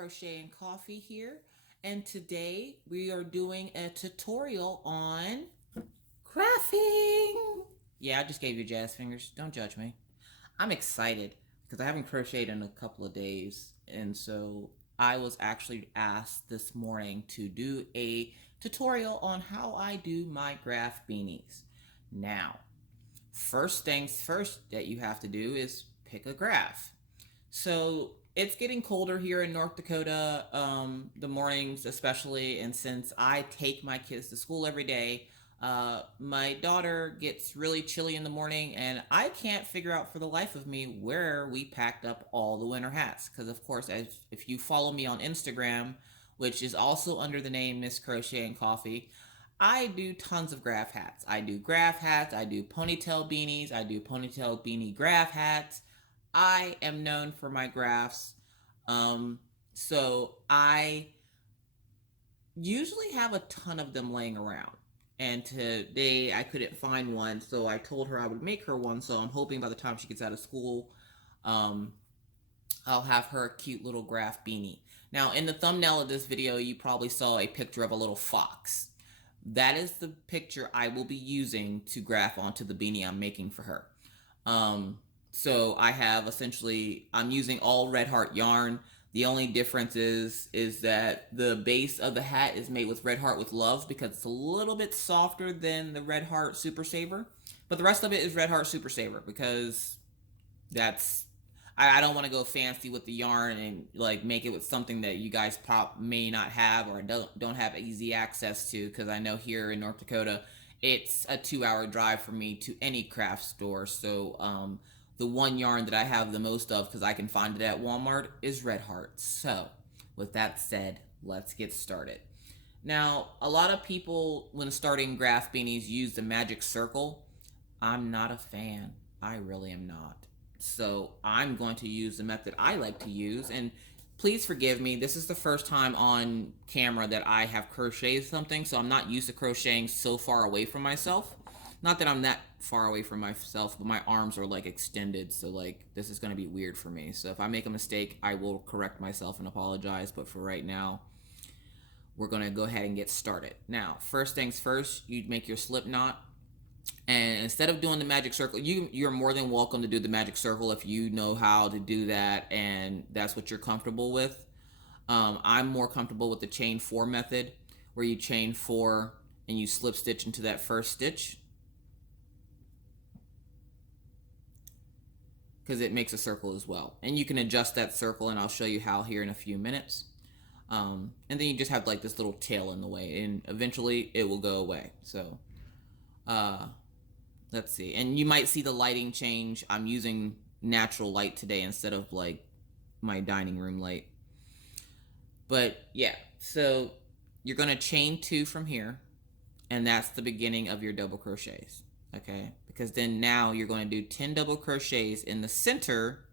Crochet and Coffee here, and today we are doing a tutorial on crafting. Yeah, I just gave you jazz fingers. Don't judge me. I'm excited because I haven't crocheted in a couple of days, and so I was actually asked this morning to do a tutorial on how I do my graph beanies. Now, first things first that you have to do is pick a graph. So it's getting colder here in North Dakota, the mornings especially, and since I take my kids to school every day, my daughter gets really chilly in the morning, and I can't figure out for the life of me where we packed up all the winter hats. Because of course, if you follow me on Instagram, which is also under the name Miss Crochet and Coffee, I do tons of graph hats. I do graph hats, I do ponytail beanies, I do ponytail beanie graph hats. I am known for my graphs. So I usually have a ton of them laying around. And today I couldn't find one, so I told her I would make her one. So I'm hoping by the time she gets out of school, um, I'll have her a cute little graph beanie. Now, in the thumbnail of this video, you probably saw a picture of a little fox. That is the picture I will be using to graph onto the beanie I'm making for her. So I have I'm using all Red Heart yarn. The only difference is that the base of the hat is made with Red Heart with Love because it's a little bit softer than the Red Heart Super Saver. But the rest of it is Red Heart Super Saver because I don't want to go fancy with the yarn and like make it with something that you guys may not have or don't have easy access to, because I know here in North Dakota it's a 2-hour drive for me to any craft store. So the one yarn that I have the most of, because I can find it at Walmart, is Red Heart. So with that said, let's get started. Now, a lot of people when starting graph beanies use the magic circle. I'm not a fan. I really am not. So I'm going to use the method I like to use. And please forgive me, this is the first time on camera that I have crocheted something, so I'm not used to crocheting so far away from myself. Not that I'm that far away from myself, but my arms are like extended, so like this is going to be weird for me. So if I make a mistake, I will correct myself and apologize, but for right now, we're going to go ahead and get started. Now, first things first, you make your slip knot. And instead of doing the magic circle, you're more than welcome to do the magic circle if you know how to do that and that's what you're comfortable with. I'm more comfortable with the chain 4 method, where you chain 4 and you slip stitch into that first stitch, because it makes a circle as well. And you can adjust that circle, and I'll show you how here in a few minutes. And then you just have like this little tail in the way, and eventually it will go away. So let's see. And you might see the lighting change. I'm using natural light today instead of like my dining room light. But yeah, so you're going to chain 2 from here, and that's the beginning of your double crochets. Okay, because then now you're going to do 10 double crochets in the center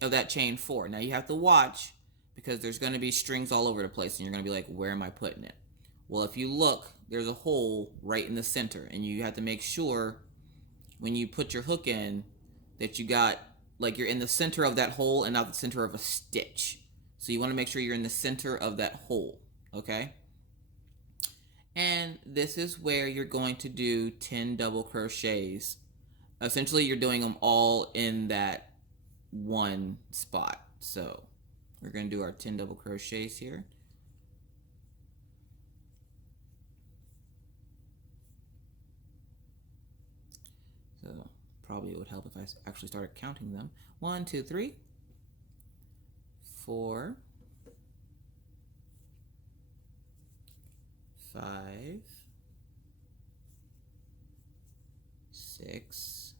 of that chain 4. Now you have to watch, because there's going to be strings all over the place, and you're going to be like, where am I putting it? Well, if you look, there's a hole right in the center, and you have to make sure when you put your hook in that you got, like, you're in the center of that hole and not the center of a stitch. So you want to make sure you're in the center of that hole, okay? And this is where you're going to do 10 double crochets. Essentially, you're doing them all in that one spot. So we're going to do our 10 double crochets here. So probably it would help if I actually started counting them. 1, 2, 3, 4, 5, 6,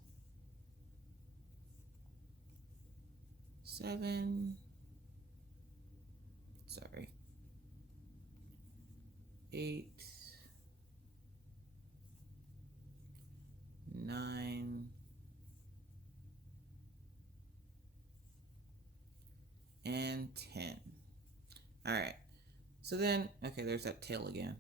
7, 8, 9, and 10. All right. So then, okay, there's that tail again.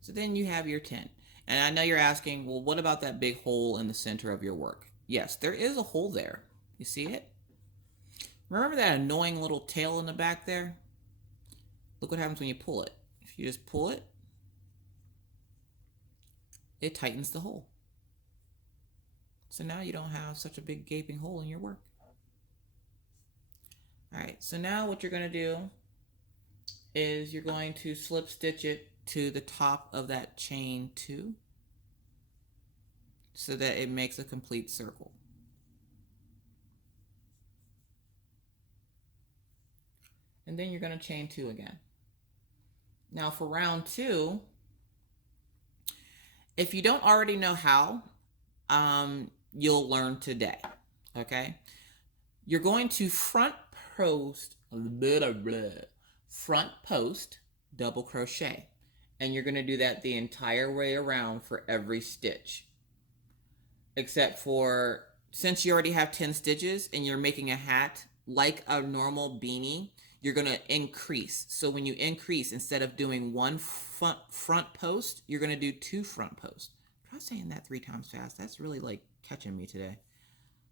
So then you have your 10. And I know you're asking, well, what about that big hole in the center of your work? Yes, there is a hole there. You see it? Remember that annoying little tail in the back there? Look what happens when you pull it. If you just pull it, it tightens the hole. So now you don't have such a big gaping hole in your work. All right, so now what you're gonna do is you're going to slip stitch it to the top of that chain 2 so that it makes a complete circle. And then you're going to chain 2 again. Now for round 2, if you don't already know how, you'll learn today, okay? You're going to front post double crochet, and you're going to do that the entire way around for every stitch, except for, since you already have 10 stitches and you're making a hat like a normal beanie, you're going to increase. So when you increase, instead of doing one front post, you're going to do 2 front posts. Try saying that 3 times fast. That's really like catching me today.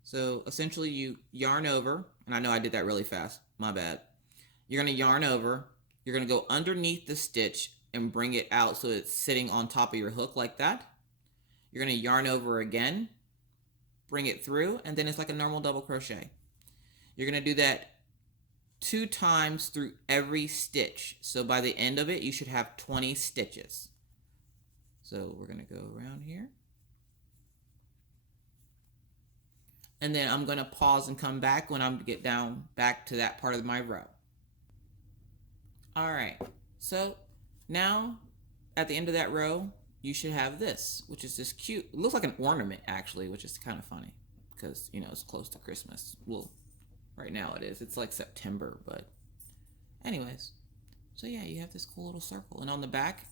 So essentially you yarn over, and I know I did that really fast, my bad. You're going to yarn over, you're going to go underneath the stitch and bring it out so it's sitting on top of your hook like that. You're going to yarn over again, bring it through, and then it's like a normal double crochet. You're going to do that 2 times through every stitch. So by the end of it, you should have 20 stitches. So we're going to go around here. And then I'm going to pause and come back when I get down back to that part of my row. All right, so now at the end of that row, you should have this, which is this cute, it looks like an ornament actually, which is kind of funny because, you know, it's close to Christmas. Well, right now it is. It's like September, but anyways. So yeah, you have this cool little circle. And on the back,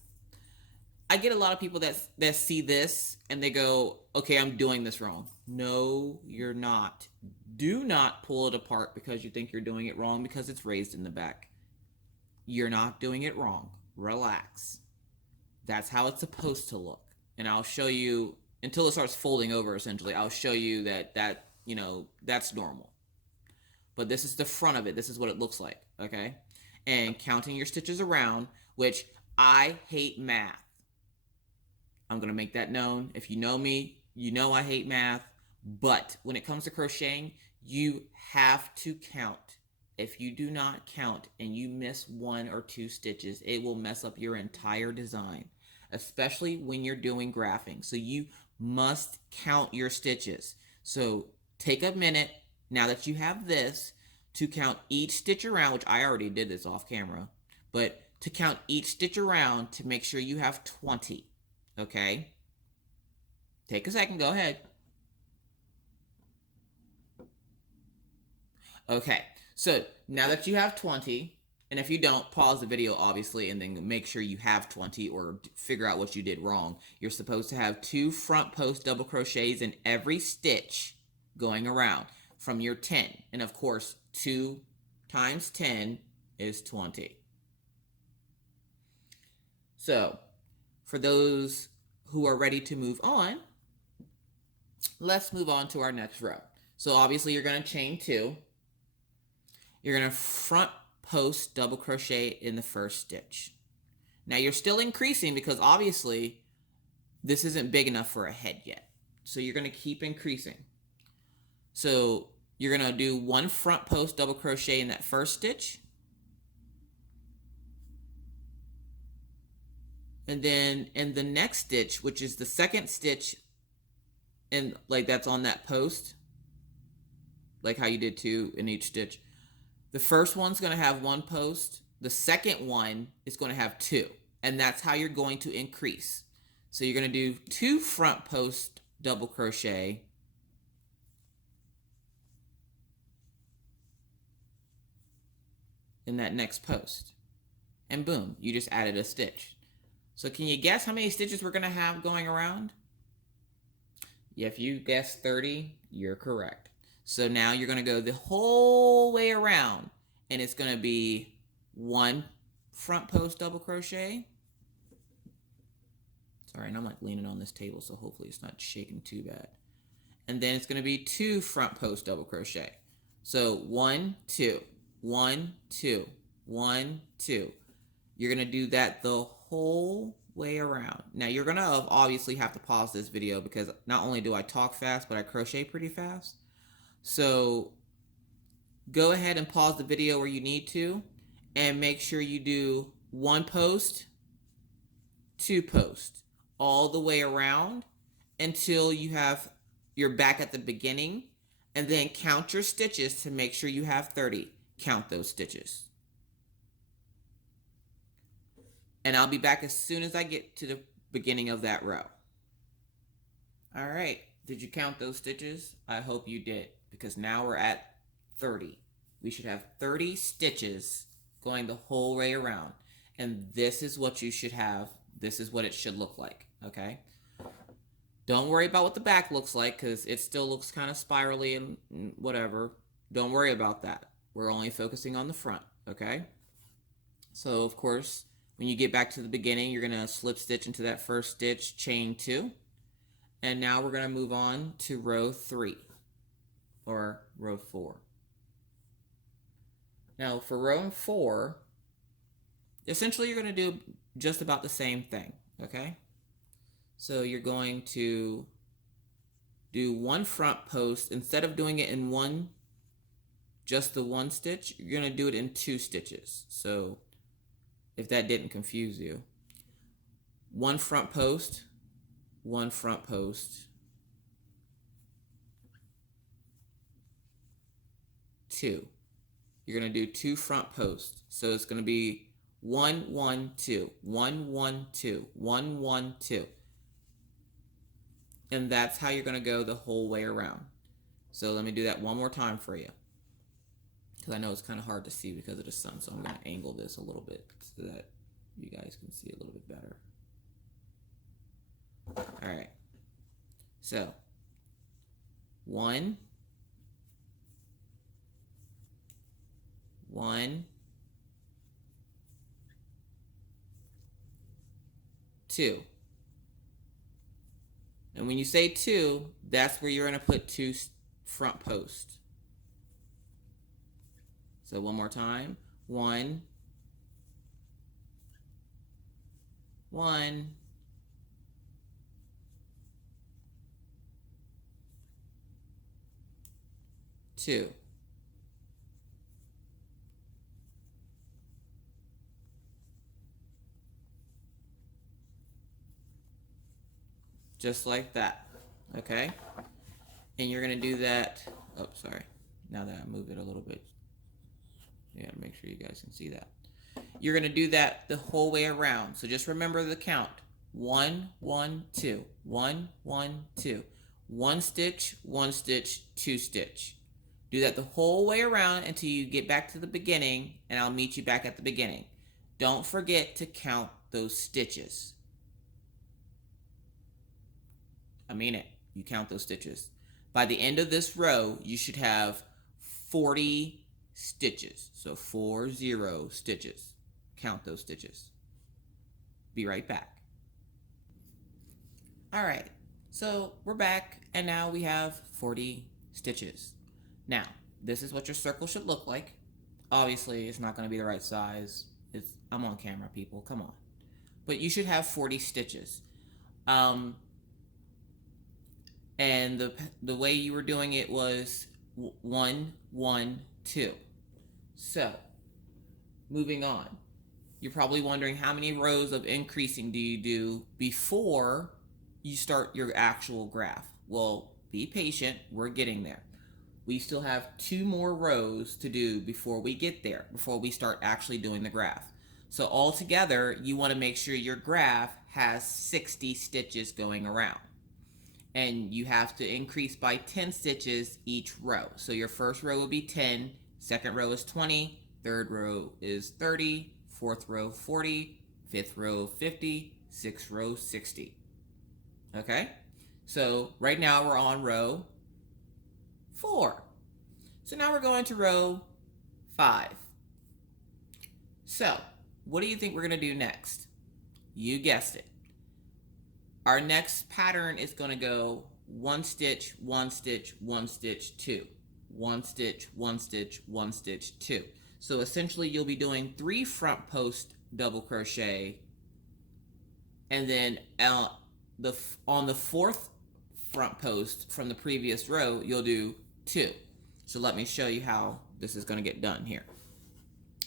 I get a lot of people that see this and they go, okay, I'm doing this wrong. No, you're not. Do not pull it apart because you think you're doing it wrong because it's raised in the back. You're not doing it wrong. Relax. That's how it's supposed to look. And I'll show you, until it starts folding over essentially, I'll show you that you know, that's normal. But this is the front of it. This is what it looks like, okay? And counting your stitches around, which I hate math. I'm going to make that known. If you know me, you know I hate math. But when it comes to crocheting, you have to count. If you do not count and you miss 1 or 2 stitches, it will mess up your entire design, especially when you're doing graphing. So you must count your stitches. So take a minute, now that you have this, to count each stitch around, which I already did this off camera, but to count each stitch around to make sure you have 20, okay? Take a second, go ahead. Okay, so now that you have 20, and if you don't, pause the video obviously and then make sure you have 20 or figure out what you did wrong. You're supposed to have 2 front post double crochets in every stitch going around from your 10. And of course, 2 times 10 is 20. So for those who are ready to move on, let's move on to our next row. So obviously you're going to chain 2. You're going to front post double crochet in the first stitch. Now you're still increasing because obviously this isn't big enough for a head yet. So you're going to keep increasing. So you're going to do 1 front post double crochet in that first stitch. And then in the next stitch, which is the second stitch, and like that's on that post, like how you did 2 in each stitch. The first one's going to have 1 post. The second one is going to have 2. And that's how you're going to increase. So you're going to do 2 front post double crochet. In that next post. And boom, you just added a stitch. So can you guess how many stitches we're going to have going around? Yeah, if you guessed 30, you're correct. So now you're going to go the whole way around, and it's going to be 1 front post double crochet. Sorry, and I'm like leaning on this table, so hopefully it's not shaking too bad. And then it's going to be 2 front post double crochet. So 1, 2, 1, 2, 1, 2. You're going to do that the whole way around. Now you're going to obviously have to pause this video because not only do I talk fast, but I crochet pretty fast. So go ahead and pause the video where you need to and make sure you do 1 post, 2 post, all the way around until you're back at the beginning, and then count your stitches to make sure you have 30. Count those stitches. And I'll be back as soon as I get to the beginning of that row. All right, did you count those stitches? I hope you did, because now we're at 30. We should have 30 stitches going the whole way around. And this is what you should have. This is what it should look like, okay? Don't worry about what the back looks like because it still looks kind of spirally and whatever. Don't worry about that. We're only focusing on the front, okay? So, of course, when you get back to the beginning, you're going to slip stitch into that first stitch, chain 2. And now we're going to move on to row 3 or row 4. Now, for row 4, essentially you're going to do just about the same thing, okay? So you're going to do 1 front post. Instead of doing it in just the 1 stitch, you're going to do it in 2 stitches. So if that didn't confuse you, 1 front post, 1 front post, 2. You're going to do 2 front posts. So it's going to be 1, 1, 2, 1, 1, 2, 1, 1, 2. And that's how you're going to go the whole way around. So let me do that one more time for you, because I know it's kind of hard to see because of the sun. So I'm going to angle this a little bit so that you guys can see a little bit better. All right. So 1, 1, 2. And when you say 2, that's where you're going to put 2 front posts. So one more time. 1, 1, 2. Just like that, okay? And you're gonna do that, oh, sorry. Now that I move it a little bit, you gotta make sure you guys can see that. You're gonna do that the whole way around. So just remember the count. 1, 1, 2, 1, 1, 2. 1 stitch, 1 stitch, 2 stitch. Do that the whole way around until you get back to the beginning, and I'll meet you back at the beginning. Don't forget to count those stitches. I mean it. You count those stitches. By the end of this row, you should have 40 stitches. So 40 stitches. Count those stitches. Be right back. All right. So we're back, and now we have 40 stitches. Now, this is what your circle should look like. Obviously, it's not going to be the right size. I'm on camera, people. Come on. But you should have 40 stitches. And the way you were doing it was 1, 1, 2. So, moving on. You're probably wondering how many rows of increasing do you do before you start your actual graph. Well, be patient. We're getting there. We still have 2 more rows to do before we get there, before we start actually doing the graph. So altogether, you want to make sure your graph has 60 stitches going around. And you have to increase by 10 stitches each row. So your first row will be 10, second row is 20, third row is 30, fourth row 40, fifth row 50, sixth row 60. Okay? So right now we're on row 4. So now we're going to row 5. So what do you think we're going to do next? You guessed it. Our next pattern is going to go 1 stitch, 1 stitch, 1 stitch, 2. one stitch, one stitch, one stitch, two. So essentially you'll be doing 3 front post double crochet, and then on the 4th front post from the previous row you'll do 2. So let me show you how this is going to get done here.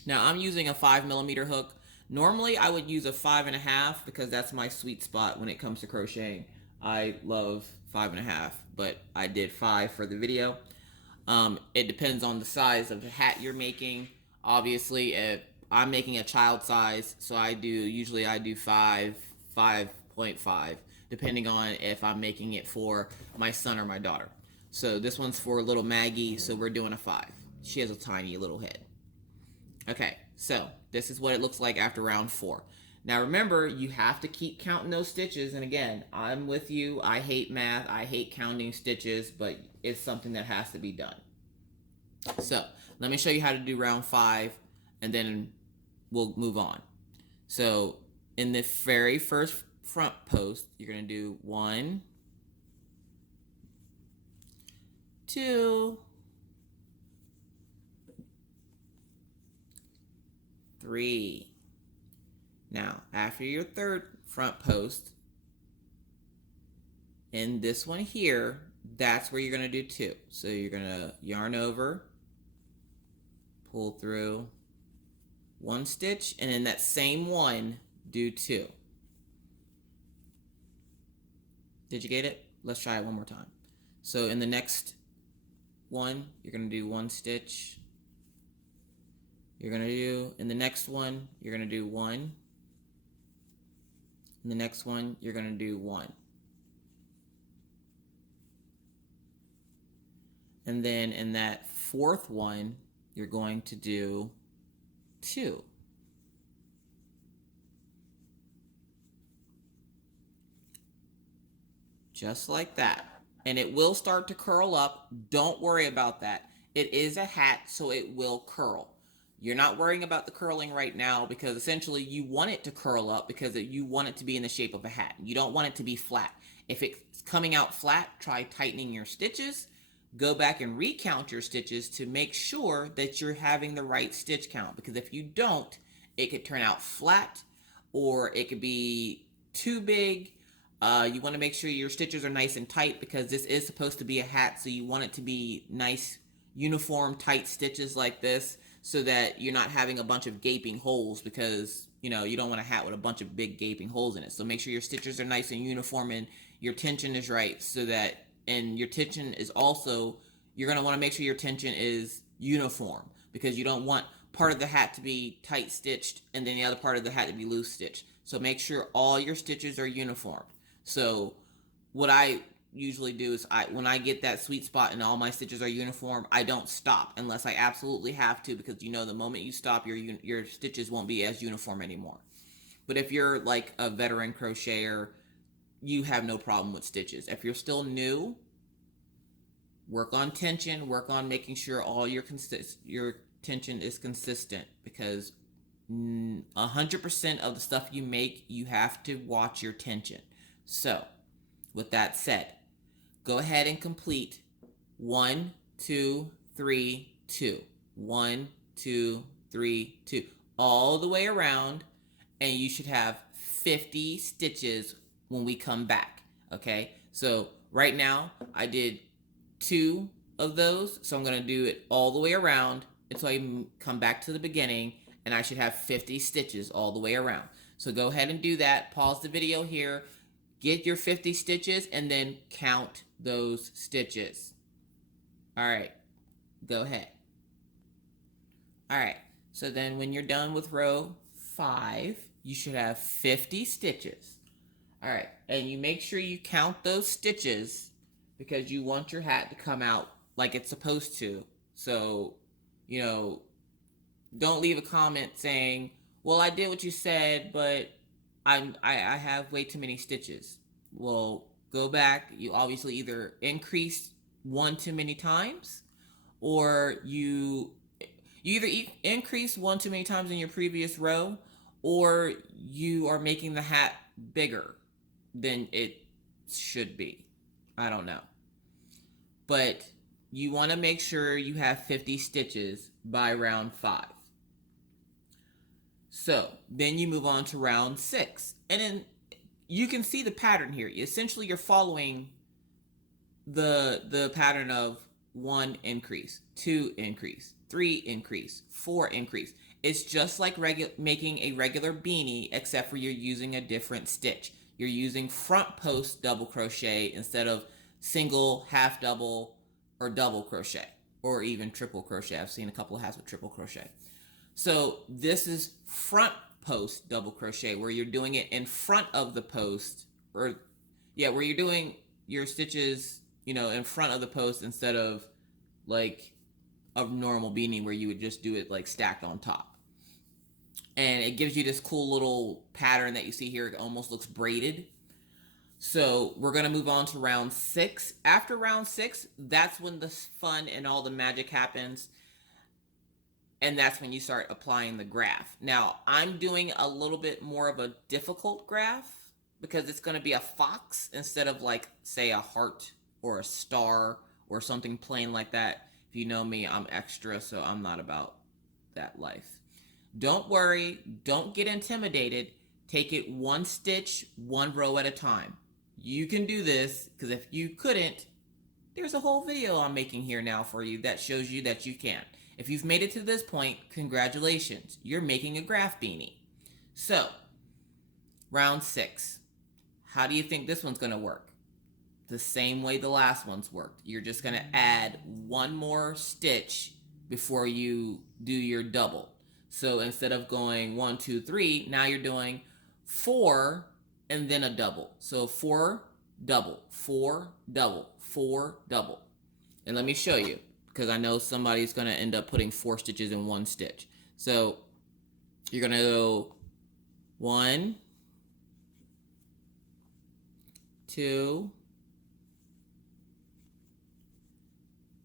Now I'm using a 5mm hook. Normally I would use a 5.5 because that's my sweet spot when it comes to crocheting. I love 5.5, but I did 5 for the video. It depends on the size of the hat you're making. Obviously, if I'm making a child size, so usually I do 5.5, depending on if I'm making it for my son or my daughter. So this one's for little Maggie, so we're doing a 5. She has a tiny little head. Okay, so this is what it looks like after round 4. Now remember, you have to keep counting those stitches, and again, I'm with you. I hate math, I hate counting stitches, but it's something that has to be done. So let me show you how to do round 5, and then we'll move on. So in the very first front post, you're going to do 1, 2, 3. Now, after your 3rd front post, in this one here, that's where you're going to do 2. So you're going to yarn over, pull through 1 stitch, and in that same one, do 2. Did you get it? Let's try it one more time. So in the next one, you're going to do 1 stitch. You're going to do, in the next one, you're going to do 1. In the next one, you're going to do 1. And then in that 4th one, you're going to do 2. Just like that. And it will start to curl up. Don't worry about that. It is a hat, so it will curl. You're not worrying about the curling right now because essentially you want it to curl up because you want it to be in the shape of a hat. You don't want it to be flat. If it's coming out flat, try tightening your stitches. Go back and recount your stitches to make sure that you're having the right stitch count, because if you don't, it could turn out flat or it could be too big. You want to make sure your stitches are nice and tight because this is supposed to be a hat, so you want it to be nice, uniform, tight stitches like this so that you're not having a bunch of gaping holes, because you don't want a hat with a bunch of big gaping holes in it. So make sure your stitches are nice and uniform and your tension is right, so that, and your tension is also, you're going to want to make sure your tension is uniform, because you don't want part of the hat to be tight stitched and then the other part of the hat to be loose stitched. So make sure all your stitches are uniform. So what I usually do is when I get that sweet spot and all my stitches are uniform, I don't stop unless I absolutely have to, because the moment you stop, your stitches won't be as uniform anymore. But if you're like a veteran crocheter, you have no problem with stitches. If you're still new, work on tension, work on making sure all your tension is consistent, because 100% of the stuff you make, you have to watch your tension. So with that said, go ahead and complete 1, 2, 3, 2. 1, 2, 3, 2. All the way around, and you should have 50 stitches when we come back. Okay, so right now I did 2 of those, so I'm going to do it all the way around until I come back to the beginning, and I should have 50 stitches all the way around. So go ahead and do that. Pause the video here, get your 50 stitches, and then count those stitches. All right, go ahead. All right, so then when you're done with row 5, you should have 50 stitches. All right, and you make sure you count those stitches because you want your hat to come out like it's supposed to. So, don't leave a comment saying, well, I did what you said, but I have way too many stitches. Well, go back. You obviously either increase 1 too many times, or you either increase 1 too many times in your previous row, or you are making the hat bigger than it should be. I don't know. But you want to make sure you have 50 stitches by round 5. So then you move on to round 6, and then you can see the pattern here. Essentially, you're following the pattern of 1 increase, 2 increase, 3 increase, 4 increase. It's just like making a regular beanie, except for you're using a different stitch. You're using front post double crochet instead of single, half double, or double crochet, or even triple crochet. I've seen a couple of hats with triple crochet. So this is front post double crochet, where you're doing it in front of the post, or where you're doing your stitches, in front of the post instead of like a normal beanie where you would just do it like stacked on top. And it gives you this cool little pattern that you see here. It almost looks braided. So we're going to move on to round 6. After round 6, that's when the fun and all the magic happens. And that's when you start applying the graph. Now, I'm doing a little bit more of a difficult graph because it's going to be a fox instead of like, say, a heart or a star or something plain like that. If you know me, I'm extra, so I'm not about that life. Don't worry. Don't get intimidated. Take it one stitch, one row at a time. You can do this, because if you couldn't, there's a whole video I'm making here now for you that shows you that you can. If you've made it to this point, congratulations. You're making a graph beanie. So, round 6. How do you think this one's going to work? The same way the last one's worked. You're just going to add one more stitch before you do your double. So instead of going 1, 2, 3, now you're doing 4 and then a double. So 4 double, 4 double, 4 double. And let me show you, because I know somebody's going to end up putting 4 stitches in one stitch. So you're going to go 1, 2,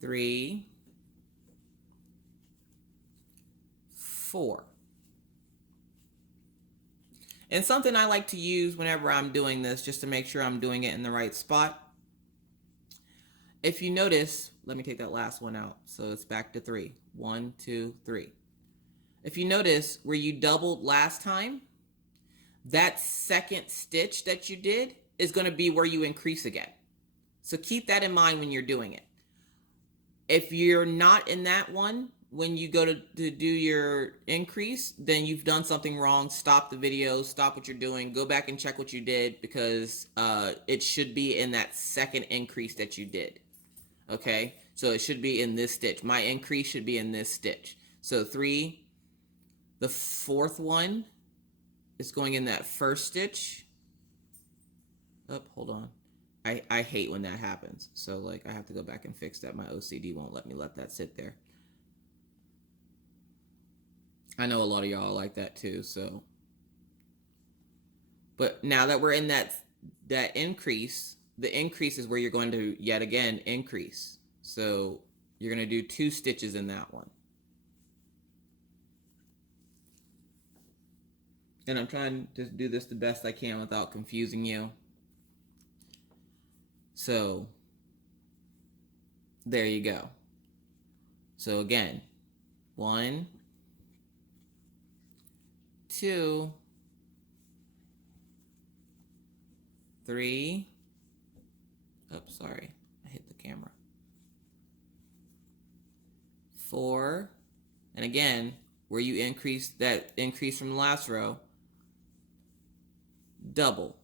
3, 4. And something I like to use whenever I'm doing this, just to make sure I'm doing it in the right spot. If you notice, let me take that last one out. So it's back to 3. 1, 2, 3. If you notice where you doubled last time, that second stitch that you did is going to be where you increase again. So keep that in mind when you're doing it. If you're not in that one, when you go to do your increase, then you've done something wrong. Stop the video, stop what you're doing, go back and check what you did, because it should be in that second increase that you did. Okay, so it should be in this stitch. My increase should be in this stitch. So 3, the 4th one is going in that first stitch. Oh, hold on. I hate when that happens. So like I have to go back and fix that. My OCD won't let me let that sit there. I know a lot of y'all are like that too, so. But now that we're in that increase, the increase is where you're going to, yet again, increase. So you're going to do 2 stitches in that one. And I'm trying to do this the best I can without confusing you. So there you go. So again, 1, 2, 3. Oops, sorry, I hit the camera. 4, and again, where you increase from the last row, double.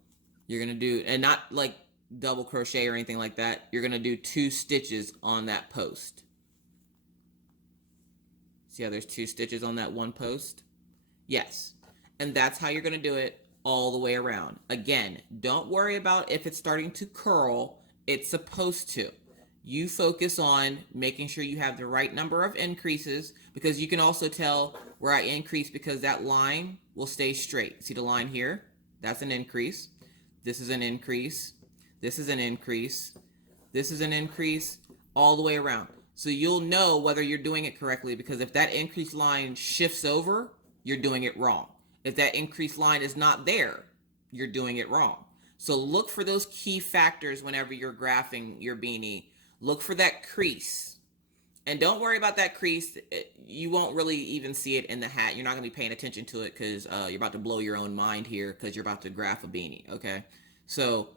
You're gonna do, and not like double crochet or anything like that. You're gonna do 2 stitches on that post. See how there's 2 stitches on that one post? Yes. And that's how you're going to do it all the way around. Again, don't worry about if it's starting to curl. It's supposed to. You focus on making sure you have the right number of increases, because you can also tell where I increase, because that line will stay straight. See the line here? That's an increase. This is an increase. This is an increase. This is an increase, all the way around. So you'll know whether you're doing it correctly, because if that increase line shifts over, you're doing it wrong. If that increased line is not there, you're doing it wrong. So look for those key factors whenever you're graphing your beanie. look for that crease. And don't worry about that crease. You won't really even see it in the hat. You're not going to be paying attention to it because you're about to blow your own mind here because you're about to graph a beanie, okay? So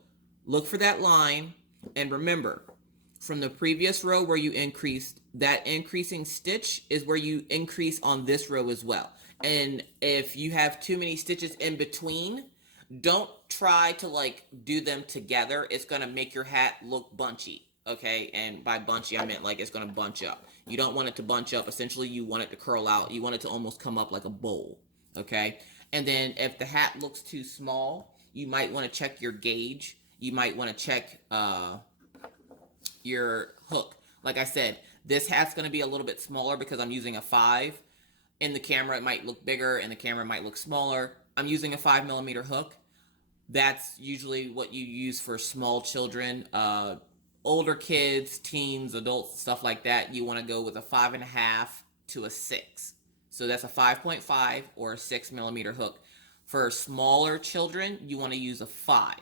look for that line. And remember, from the previous row where you increased, that increasing stitch is where you increase on this row as well. And if you have too many stitches in between, don't try to like do them together. It's going to make your hat look bunchy. Okay, and by bunchy I meant like it's going to bunch up. You don't want it to bunch up. Essentially, you want it to curl out. You want it to almost come up like a bowl. Okay, and then if the hat looks too small, you might want to check your gauge. You might want to check your hook. Like I said, this hat's going to be a little bit smaller because I'm using a 5. In the camera it might look bigger, and the camera might look smaller. I'm using a 5mm hook. That's usually what you use for small children. Older kids, teens, adults, stuff like that, you want to go with a 5.5 to a 6. So that's a 5.5 or a 6mm hook. For smaller children, you want to use a 5.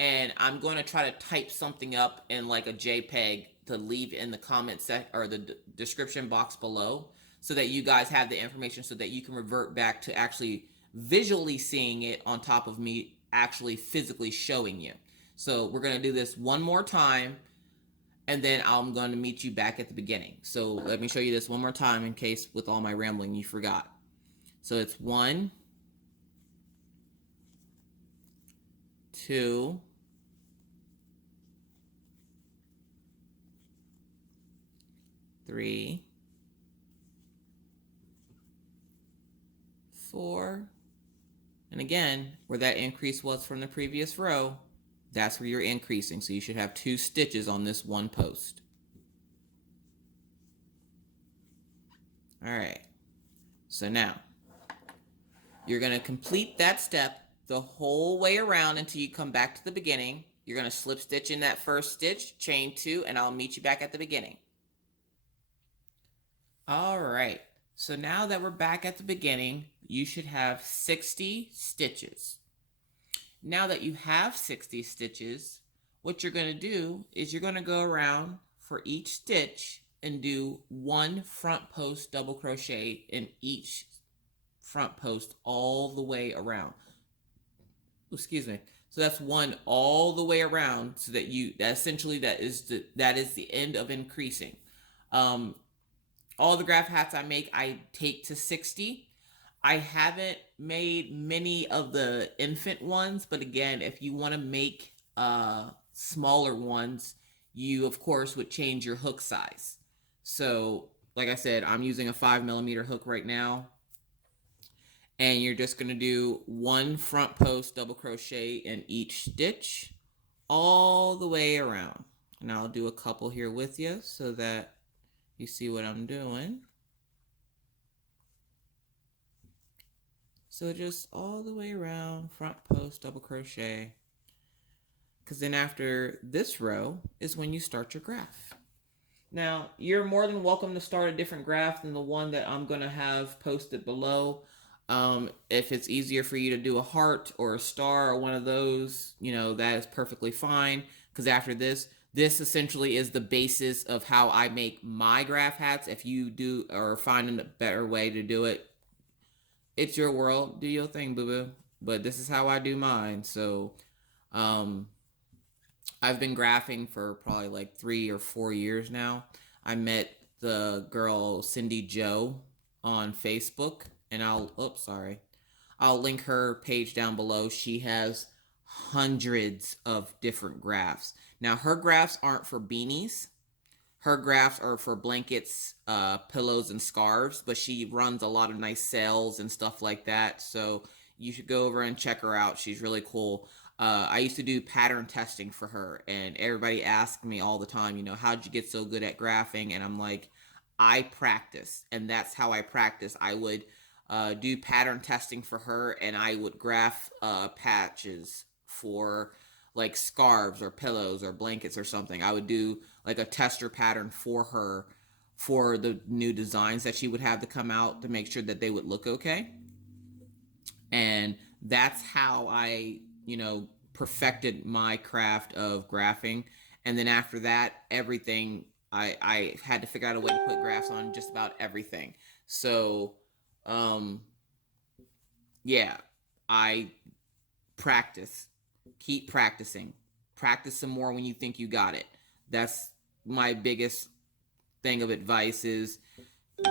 And I'm going to try to type something up in like a JPEG to leave in the comment set or the description box below so that you guys have the information so that you can revert back to actually visually seeing it on top of me actually physically showing you. So we're going to do this one more time, and then I'm going to meet you back at the beginning. So let me show you this one more time in case with all my rambling you forgot. So it's 1, 2, 3, 4, and again, where that increase was from the previous row, that's where you're increasing. So you should have 2 stitches on this one post. All right. So now you're going to complete that step the whole way around until you come back to the beginning. You're going to slip stitch in that first stitch, chain 2, and I'll meet you back at the beginning. All right. So now that we're back at the beginning, you should have 60 stitches. Now that you have 60 stitches, what you're going to do is you're going to go around for each stitch and do 1 front post double crochet in each front post all the way around. Excuse me. So that's 1 all the way around, so that essentially that is the end of increasing. All the graph hats I make, I take to 60. I haven't made many of the infant ones, but again, if you want to make smaller ones, you of course would change your hook size. So like I said, I'm using a 5mm hook right now, and you're just going to do 1 front post double crochet in each stitch all the way around. And I'll do a couple here with you so that you see what I'm doing. So just all the way around, front post double crochet, because then after this row is when you start your graph. Now, you're more than welcome to start a different graph than the one that I'm going to have posted below. If it's easier for you to do a heart or a star or one of those, that is perfectly fine, because after this essentially is the basis of how I make my graph hats. If you do or find a better way to do it, it's your world. Do your thing, boo-boo. But this is how I do mine. So I've been graphing for probably like 3 or 4 years now. I met the girl Cindy Joe on Facebook, and I'll link her page down below. She has hundreds of different graphs. Now, her graphs aren't for beanies. Her graphs are for blankets, pillows, and scarves, but she runs a lot of nice sales and stuff like that. So you should go over and check her out. She's really cool. I used to do pattern testing for her, and everybody asked me all the time, how'd you get so good at graphing? And I'm like, I practice, and that's how I practice. I would do pattern testing for her, and I would graph patches for like scarves or pillows or blankets or something. I would do like a tester pattern for her for the new designs that she would have to come out to make sure that they would look okay. And that's how I, perfected my craft of graphing. And then after that, everything, I had to figure out a way to put grafts on just about everything. So, um, yeah, I practice, keep practicing, practice some more when you think you got it. That's my biggest thing of advice is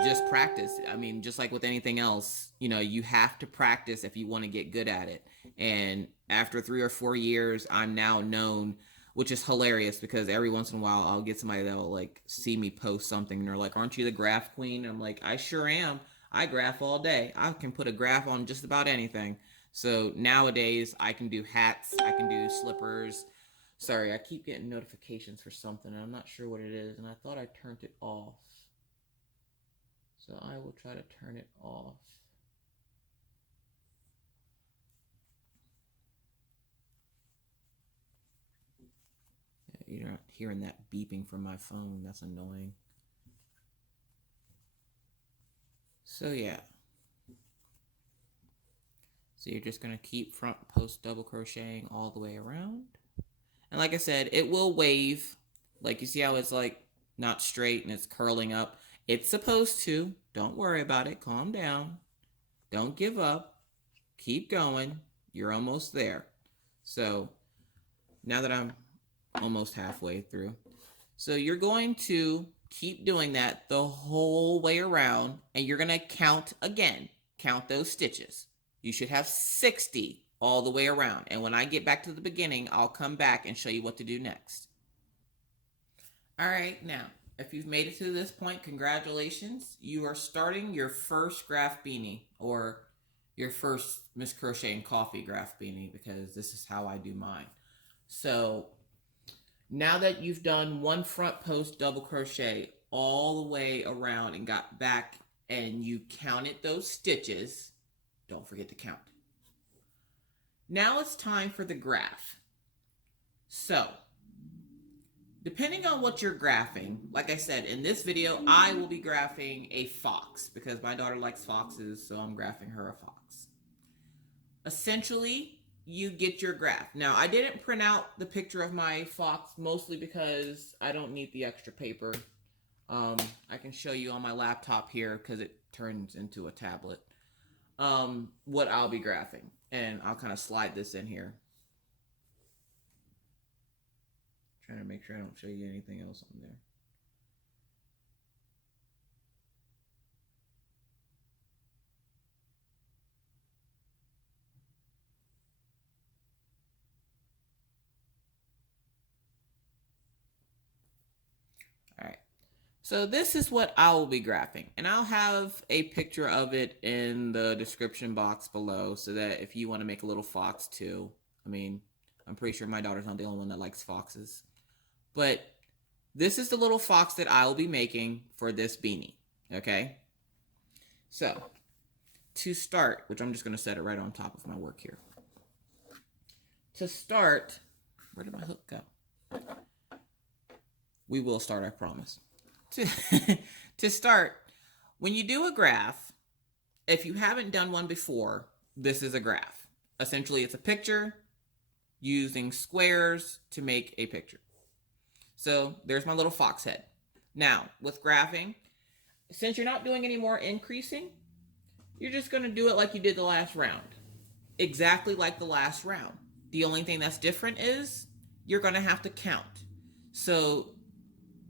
just practice. I mean, just like with anything else, you know, you have to practice if you want to get good at it. And after 3 or 4 years, I'm now known, which is hilarious because every once in a while I'll get somebody that'll like see me post something and they're like, "Aren't you the graph queen?" And I'm like, "I sure am. I graph all day. I can put a graph on just about anything." So nowadays I can do hats, I can do slippers. Sorry, I keep getting notifications for something and I'm not sure what it is, and I thought I turned it off. So I will try to turn it off. You're not hearing that beeping from my phone. That's annoying. So yeah. So you're just going to keep front post double crocheting all the way around. And like I said, it will wave. Like you see how it's like not straight and it's curling up. It's supposed to. Don't worry about it. Calm down. Don't give up. Keep going. You're almost there. So now that I'm almost halfway through, so you're going to keep doing that the whole way around, and you're going to count again. Count those stitches. You should have 60 all the way around. And when I get back to the beginning, I'll come back and show you what to do next. All right, now, if you've made it to this point, congratulations. You are starting your first graph beanie, or your first Miss Crochet and Coffee graph beanie, because this is how I do mine. So now that you've done one front post double crochet all the way around and got back and you counted those stitches, don't forget to count. Now it's time for the graph. So, depending on what you're graphing, like I said, in this video, I will be graphing a fox because my daughter likes foxes, so I'm graphing her a fox. Essentially, you get your graph. Now, I didn't print out the picture of my fox, mostly because I don't need the extra paper. I can show you on my laptop here because it turns into a tablet. What I'll be graphing. And I'll kind of slide this in here. Trying to make sure I don't show you anything else on there. All right. So this is what I will be graphing, and I'll have a picture of it in the description box below so that if you want to make a little fox too. I mean, I'm pretty sure my daughter's not the only one that likes foxes. But this is the little fox that I will be making for this beanie, okay? So, to start, which I'm just going to set it right on top of my work here. To start, where did my hook go? We will start, I promise. To start, when you do a graph, if you haven't done one before, this is a graph. Essentially, it's a picture using squares to make a picture. So there's my little fox head. Now, with graphing, since you're not doing any more increasing, you're just going to do it like you did the last round. Exactly like the last round. The only thing that's different is you're going to have to count. So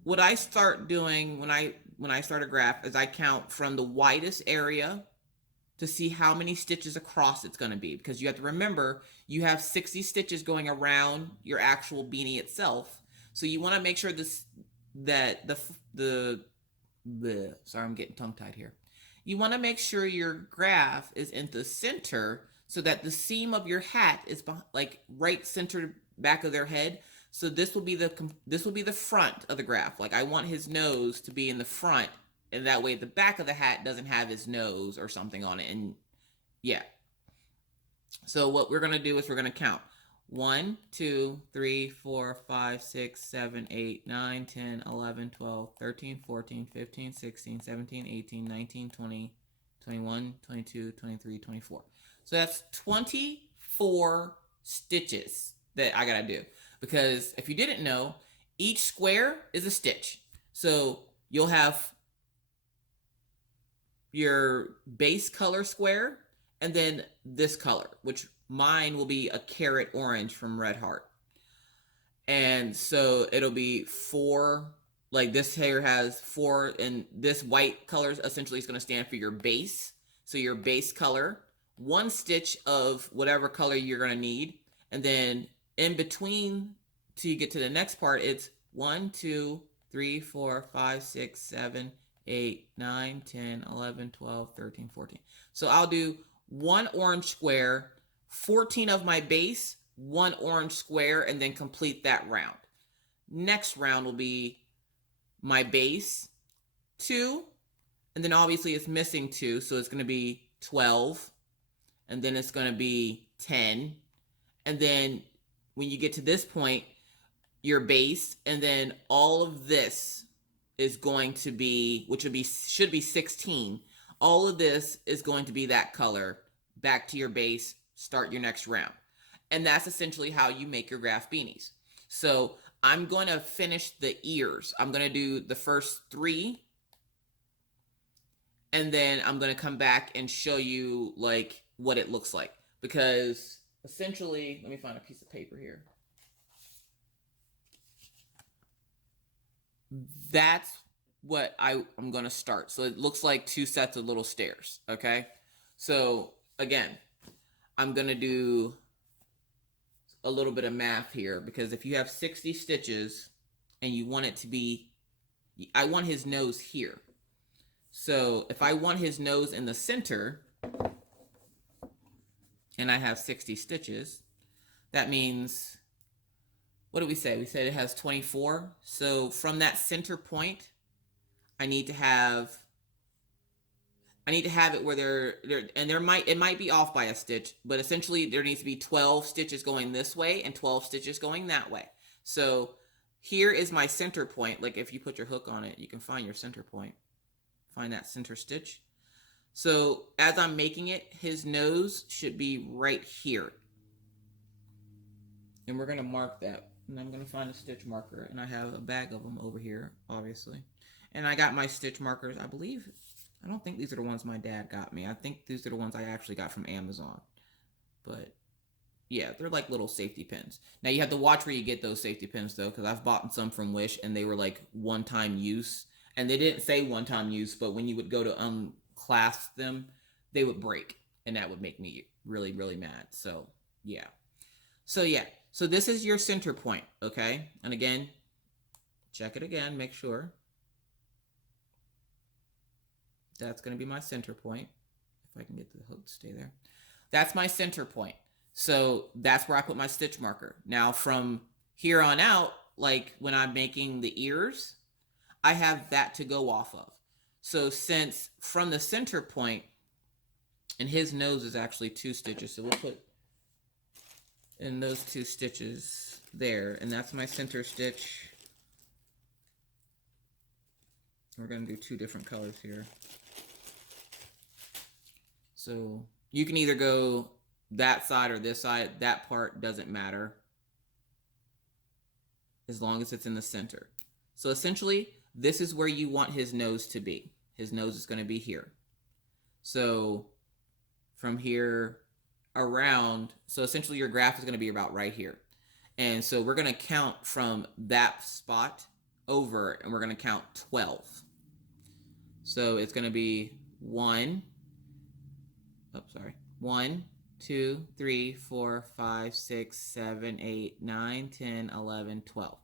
what I start doing when I start a graph is I count from the widest area to see how many stitches across it's going to be, because you have to remember you have 60 stitches going around your actual beanie itself. So you want to make sure that sorry, I'm getting tongue tied here. You want to make sure your graph is in the center so that the seam of your hat is like right center back of their head. So this will be the front of the graph. Like I want his nose to be in the front, and that way the back of the hat doesn't have his nose or something on it. And yeah. So what we're going to do is we're going to count 1, 2, 3, 4, 5, 6, 7, 8, 9, 10, 11, 12, 13, 14, 15, 16, 17, 18, 19, 20, 21, 22, 23, 24. So that's 24 stitches that I got to do. Because if you didn't know, Each square is a stitch. So you'll have your base color square and then this color, which mine will be a carrot orange from Red Heart. And so it'll be 4, like this here has 4, and this white color essentially is going to stand for your base. So your base color, 1 stitch of whatever color you're going to need, and then in between till you get to the next part, it's 1, 2, 3, 4, 5, 6, 7, 8, 9, 10, 11, 12, 13, 14. So I'll do 1 orange square, 14 of my base, 1 orange square, and then complete that round. Next round will be my base, 2, and then obviously it's missing 2, so it's going to be 12, and then it's going to be 10, and then when you get to this point, your base, and then all of this is going to be, which would be, should be 16. All of this is going to be that color. Back to your base, start your next round. And that's essentially how you make your graph beanies. So I'm going to finish the ears. I'm going to do the first 3, and then I'm going to come back and show you like what it looks like. Because essentially, let me find a piece of paper here. That's what I'm going to start. So it looks like 2 sets of little stairs, okay? So again, I'm going to do a little bit of math here, because if you have 60 stitches and you want it to be, I want his nose here. So if I want his nose in the center and I have 60 stitches, that means, what did we say? We said it has 24. So from that center point, I need to have it where it might be off by a stitch, but essentially there needs to be 12 stitches going this way and 12 stitches going that way. So here is my center point. Like if you put your hook on it, you can find your center point. Find that center stitch. So as I'm making it, his nose should be right here. And we're going to mark that. And I'm going to find a stitch marker. And I have a bag of them over here, obviously. And I got my stitch markers, I believe. I don't think these are the ones my dad got me. I think these are the ones I actually got from Amazon. But yeah, they're like little safety pins. Now you have to watch where you get those safety pins though, because I've bought some from Wish and they were like one-time use. And they didn't say one-time use, but when you would go to unclasp them, they would break. And that would make me really, really mad. So yeah. So this is your center point, okay? And again, check it again, make sure. That's going to be my center point. If I can get the hook to stay there. That's my center point. So that's where I put my stitch marker. Now from here on out, like when I'm making the ears, I have that to go off of. So since from the center point, and his nose is actually 2 stitches, so we'll put in those 2 stitches there, and that's my center stitch. We're going to do 2 different colors here. So you can either go that side or this side. That part doesn't matter as long as it's in the center. So essentially, this is where you want his nose to be. His nose is going to be here. So from here around, so essentially your graph is going to be about right here. And so we're going to count from that spot over, and we're going to count 12. So it's going to be 1, 2, 3, 4, 5, 6, 7, 8, 9, 10, 11, 12.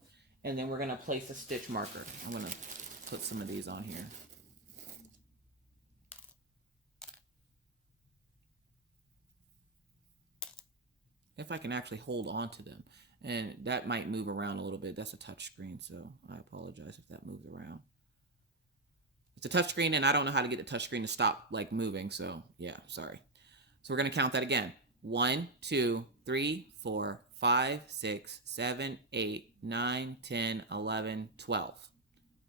And then we're going to place a stitch marker. I'm going to put some of these on here. If I can actually hold on to them. And that might move around a little bit. That's a touch screen, so I apologize if that moves around. It's a touch screen, and I don't know how to get the touch screen to stop like moving, so yeah, sorry. So we're going to count that again. 1, 2, 3, 4, 5, 6, 7, 8, 9, 10, 11, 12.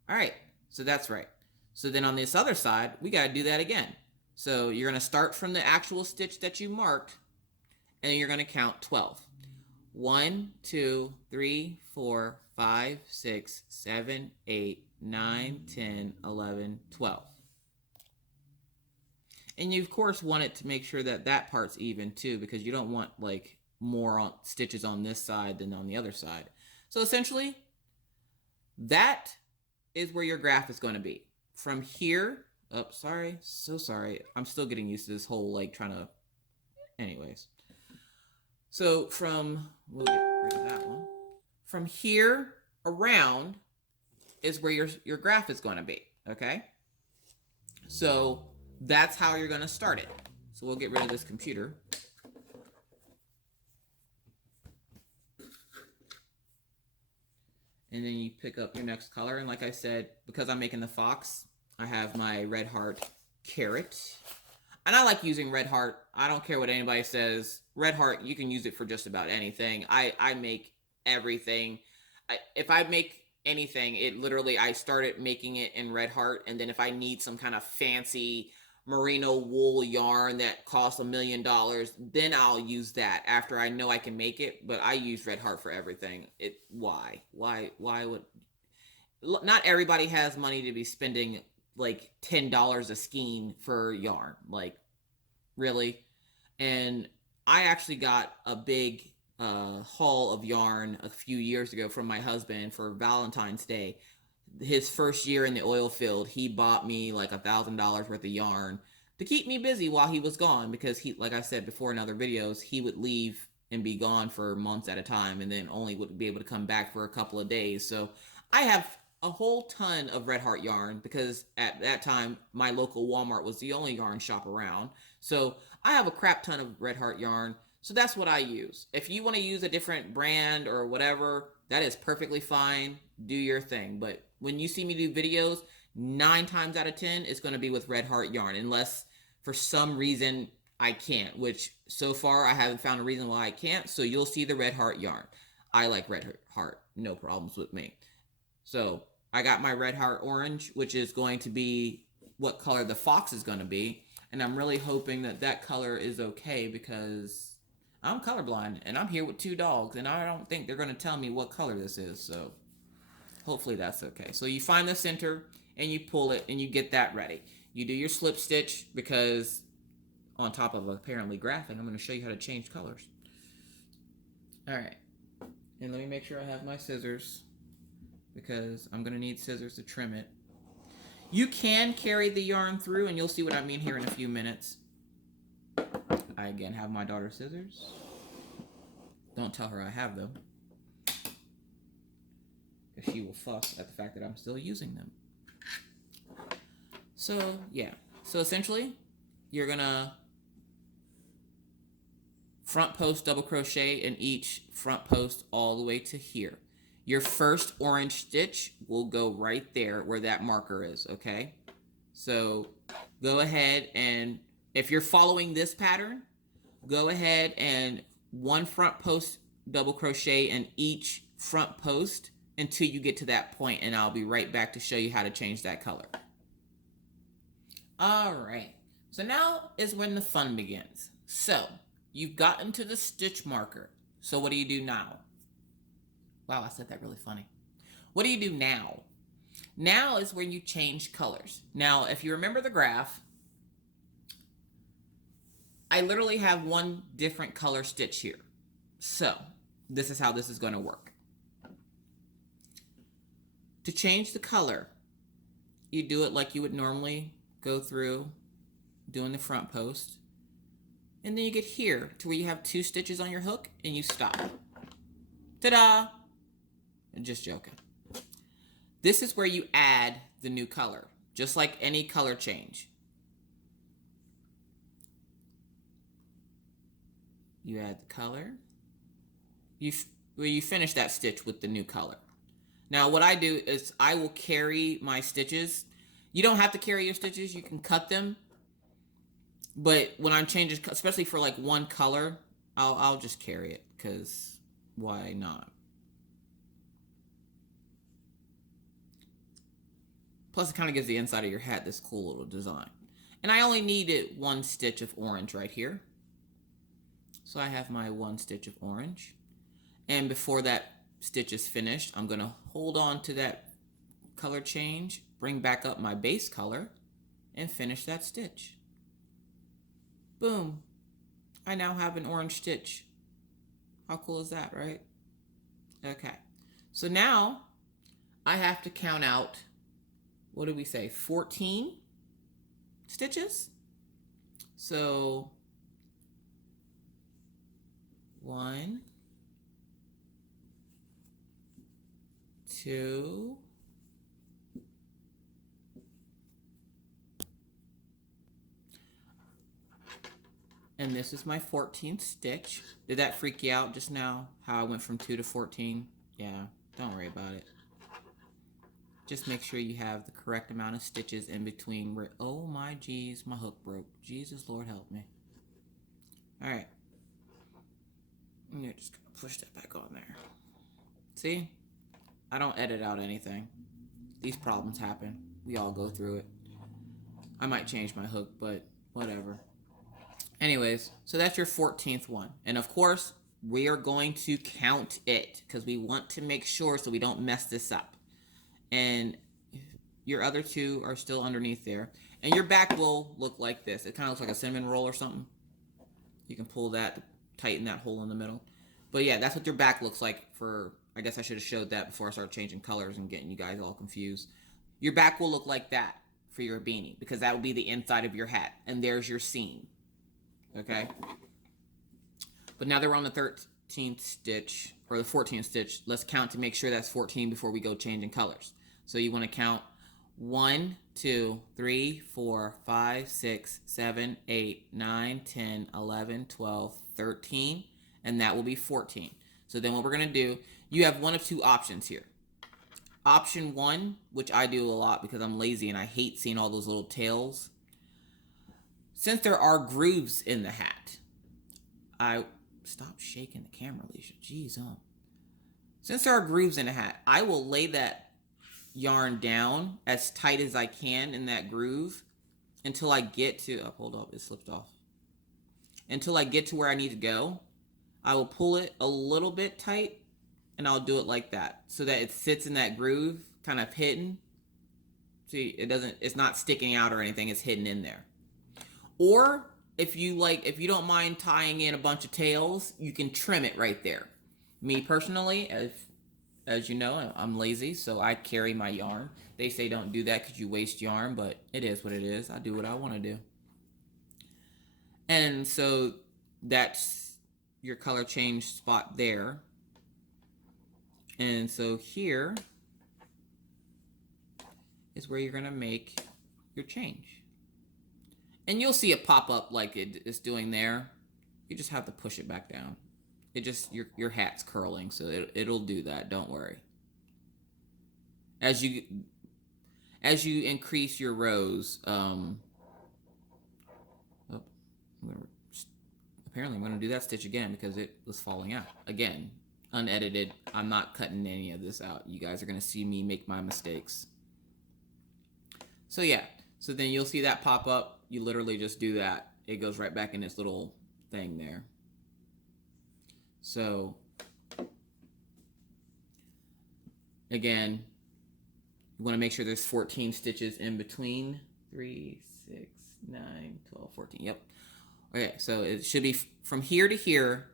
All right, so that's right. So then on this other side, we got to do that again. So you're going to start from the actual stitch that you marked, and then you're going to count 12. 1, 2, 3, 4, 5, 6, 7, 8, 9, 10, 11, 12. And you, of course, want it to make sure that that part's even, too, because you don't want, like, more stitches on this side than on the other side. So, essentially, that is where your graph is going to be. From here, oh, sorry, so sorry. I'm still getting used to this whole, like, trying to, anyways. So, we'll get rid of that one. From here around is where your graph is going to be, okay? So that's how you're going to start it. So we'll get rid of this computer. And then you pick up your next color. And like I said, because I'm making the fox, I have my red heart carrot. And I like using red heart. I don't care what anybody says. Red heart, you can use it for just about anything. I make everything. If I make anything, it literally, I started making it in red heart, and then if I need some kind of fancy merino wool yarn that costs $1 million, then I'll use that after I know I can make it. But I use red heart for everything. Why would, not everybody has money to be spending like $10 a skein for yarn, like, really. And I actually got a big haul of yarn a few years ago from my husband for Valentine's Day. His first year in the oil field, he bought me like $1,000 worth of yarn to keep me busy while he was gone, because he, like I said before in other videos, he would leave and be gone for months at a time and then only would be able to come back for a couple of days. So I have a whole ton of Red Heart yarn, because at that time my local Walmart was the only yarn shop around. So I have a crap ton of Red Heart yarn. So that's what I use. If you want to use a different brand or whatever, that is perfectly fine. Do your thing. But when you see me do videos, 9 times out of 10, it's going to be with Red Heart yarn, unless for some reason I can't, which so far I haven't found a reason why I can't. So you'll see the Red Heart yarn. I like Red Heart. No problems with me. So I got my Red Heart orange, which is going to be what color the fox is going to be. And I'm really hoping that that color is okay, because I'm colorblind and I'm here with 2 dogs and I don't think they're going to tell me what color this is. So hopefully that's okay. So you find the center and you pull it and you get that ready. You do your slip stitch, because on top of apparently graphing, I'm going to show you how to change colors. All right. And let me make sure I have my scissors, because I'm going to need scissors to trim it. You can carry the yarn through, and you'll see what I mean here in a few minutes. I again have my daughter's scissors. Don't tell her I have them, because she will fuss at the fact that I'm still using them. So yeah, so essentially you're gonna front post double crochet in each front post all the way to here. Your first orange stitch will go right there where that marker is, okay? So go ahead, and if you're following this pattern, go ahead and 1 front post double crochet in each front post until you get to that point, and I'll be right back to show you how to change that color. All right, so now is when the fun begins. So you've gotten to the stitch marker. So what do you do now? Wow, I said that really funny. What do you do now? Now is when you change colors. Now, if you remember the graph, I literally have 1 different color stitch here. So this is how this is going to work. To change the color, you do it like you would normally go through doing the front post. And then you get here to where you have 2 stitches on your hook and you stop. Ta-da! I'm just joking. This is where you add the new color, just like any color change. You add the color. You finish that stitch with the new color. Now what I do is I will carry my stitches. You don't have to carry your stitches, you can cut them. But when I'm changing, especially for like 1 color, I'll just carry it, because why not? Plus it kind of gives the inside of your hat this cool little design. And I only needed 1 stitch of orange right here. So I have my 1 stitch of orange. And before that stitch is finished, I'm gonna hold on to that color change, bring back up my base color, and finish that stitch. Boom. I now have an orange stitch. How cool is that, right? Okay. So now I have to count out, what did we say, 14 stitches? So 1, 2, and this is my 14th stitch. Did that freak you out just now? How I went from 2 to 14? Yeah, don't worry about it. Just make sure you have the correct amount of stitches in between where, oh my geez, my hook broke. Jesus, Lord help me. All right. You're just gonna push that back on there. See? I don't edit out anything. These problems happen. We all go through it. I might change my hook, but whatever. Anyways, so that's your 14th one. And of course, we are going to count it because we want to make sure so we don't mess this up. And your other two are still underneath there. And your back will look like this. It kind of looks like a cinnamon roll or something. You can pull that to tighten that hole in the middle. But yeah, that's what your back looks like for, I guess I should have showed that before I started changing colors and getting you guys all confused. Your back will look like that for your beanie because that will be the inside of your hat. And there's your seam. Okay? But now that we're on the 13th stitch, or the 14th stitch, let's count to make sure that's 14 before we go changing colors. So you want to count 1, 2, 3, 4, 5, 6, 7, 8, 9, 10, 11, 12, 13, and that will be 14. So then what we're going to do, you have one of two options here. Option 1, which I do a lot because I'm lazy and I hate seeing all those little tails. Since there are grooves in the hat, stop shaking the camera, Alicia. Jeez, Since there are grooves in the hat, I will lay that yarn down as tight as I can in that groove until I get to, oh, hold up, it slipped off. Until I get to where I need to go, I will pull it a little bit tight and I'll do it like that so that it sits in that groove, kind of hidden. See, it's not sticking out or anything, it's hidden in there. Or if you don't mind tying in a bunch of tails, you can trim it right there. Me personally, as you know, I'm lazy, so I carry my yarn. They say don't do that because you waste yarn, but it is what it is. I do what I want to do. And so that's your color change spot there. And so here is where you're going to make your change. And you'll see it pop up like it's doing there. You just have to push it back down. It just, your hat's curling, so it'll do that. Don't worry. As you increase your rows, apparently I'm going to do that stitch again because it was falling out. Again, unedited. I'm not cutting any of this out. You guys are going to see me make my mistakes. So yeah, so then you'll see that pop up. You literally just do that. It goes right back in this little thing there. So again, you want to make sure there's 14 stitches in between. 3, 6, 9, 12, 14. Yep. Okay, so it should be from here to here.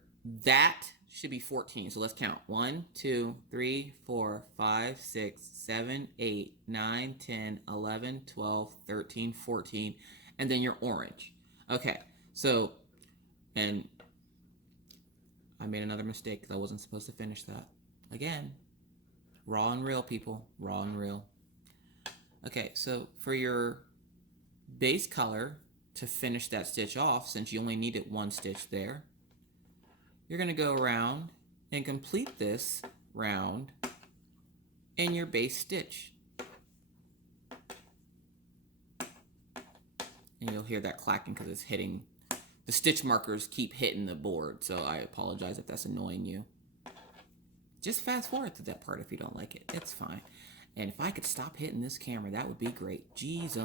That should be 14. So let's count. 1, 2, 3, 4, 5, 6, 7, 8, 9, 10, 11, 12, 13, 14. And then your orange. Okay, so, and I made another mistake because I wasn't supposed to finish that. Again, raw and real, people. Raw and real. Okay, so for your base color, to finish that stitch off, since you only needed one stitch there, you're going to go around and complete this round in your base stitch. And you'll hear that clacking because it's hitting, the stitch markers keep hitting the board, so I apologize if that's annoying you. Just fast forward to that part if you don't like it. It's fine. And if I could stop hitting this camera, that would be great. Jeez.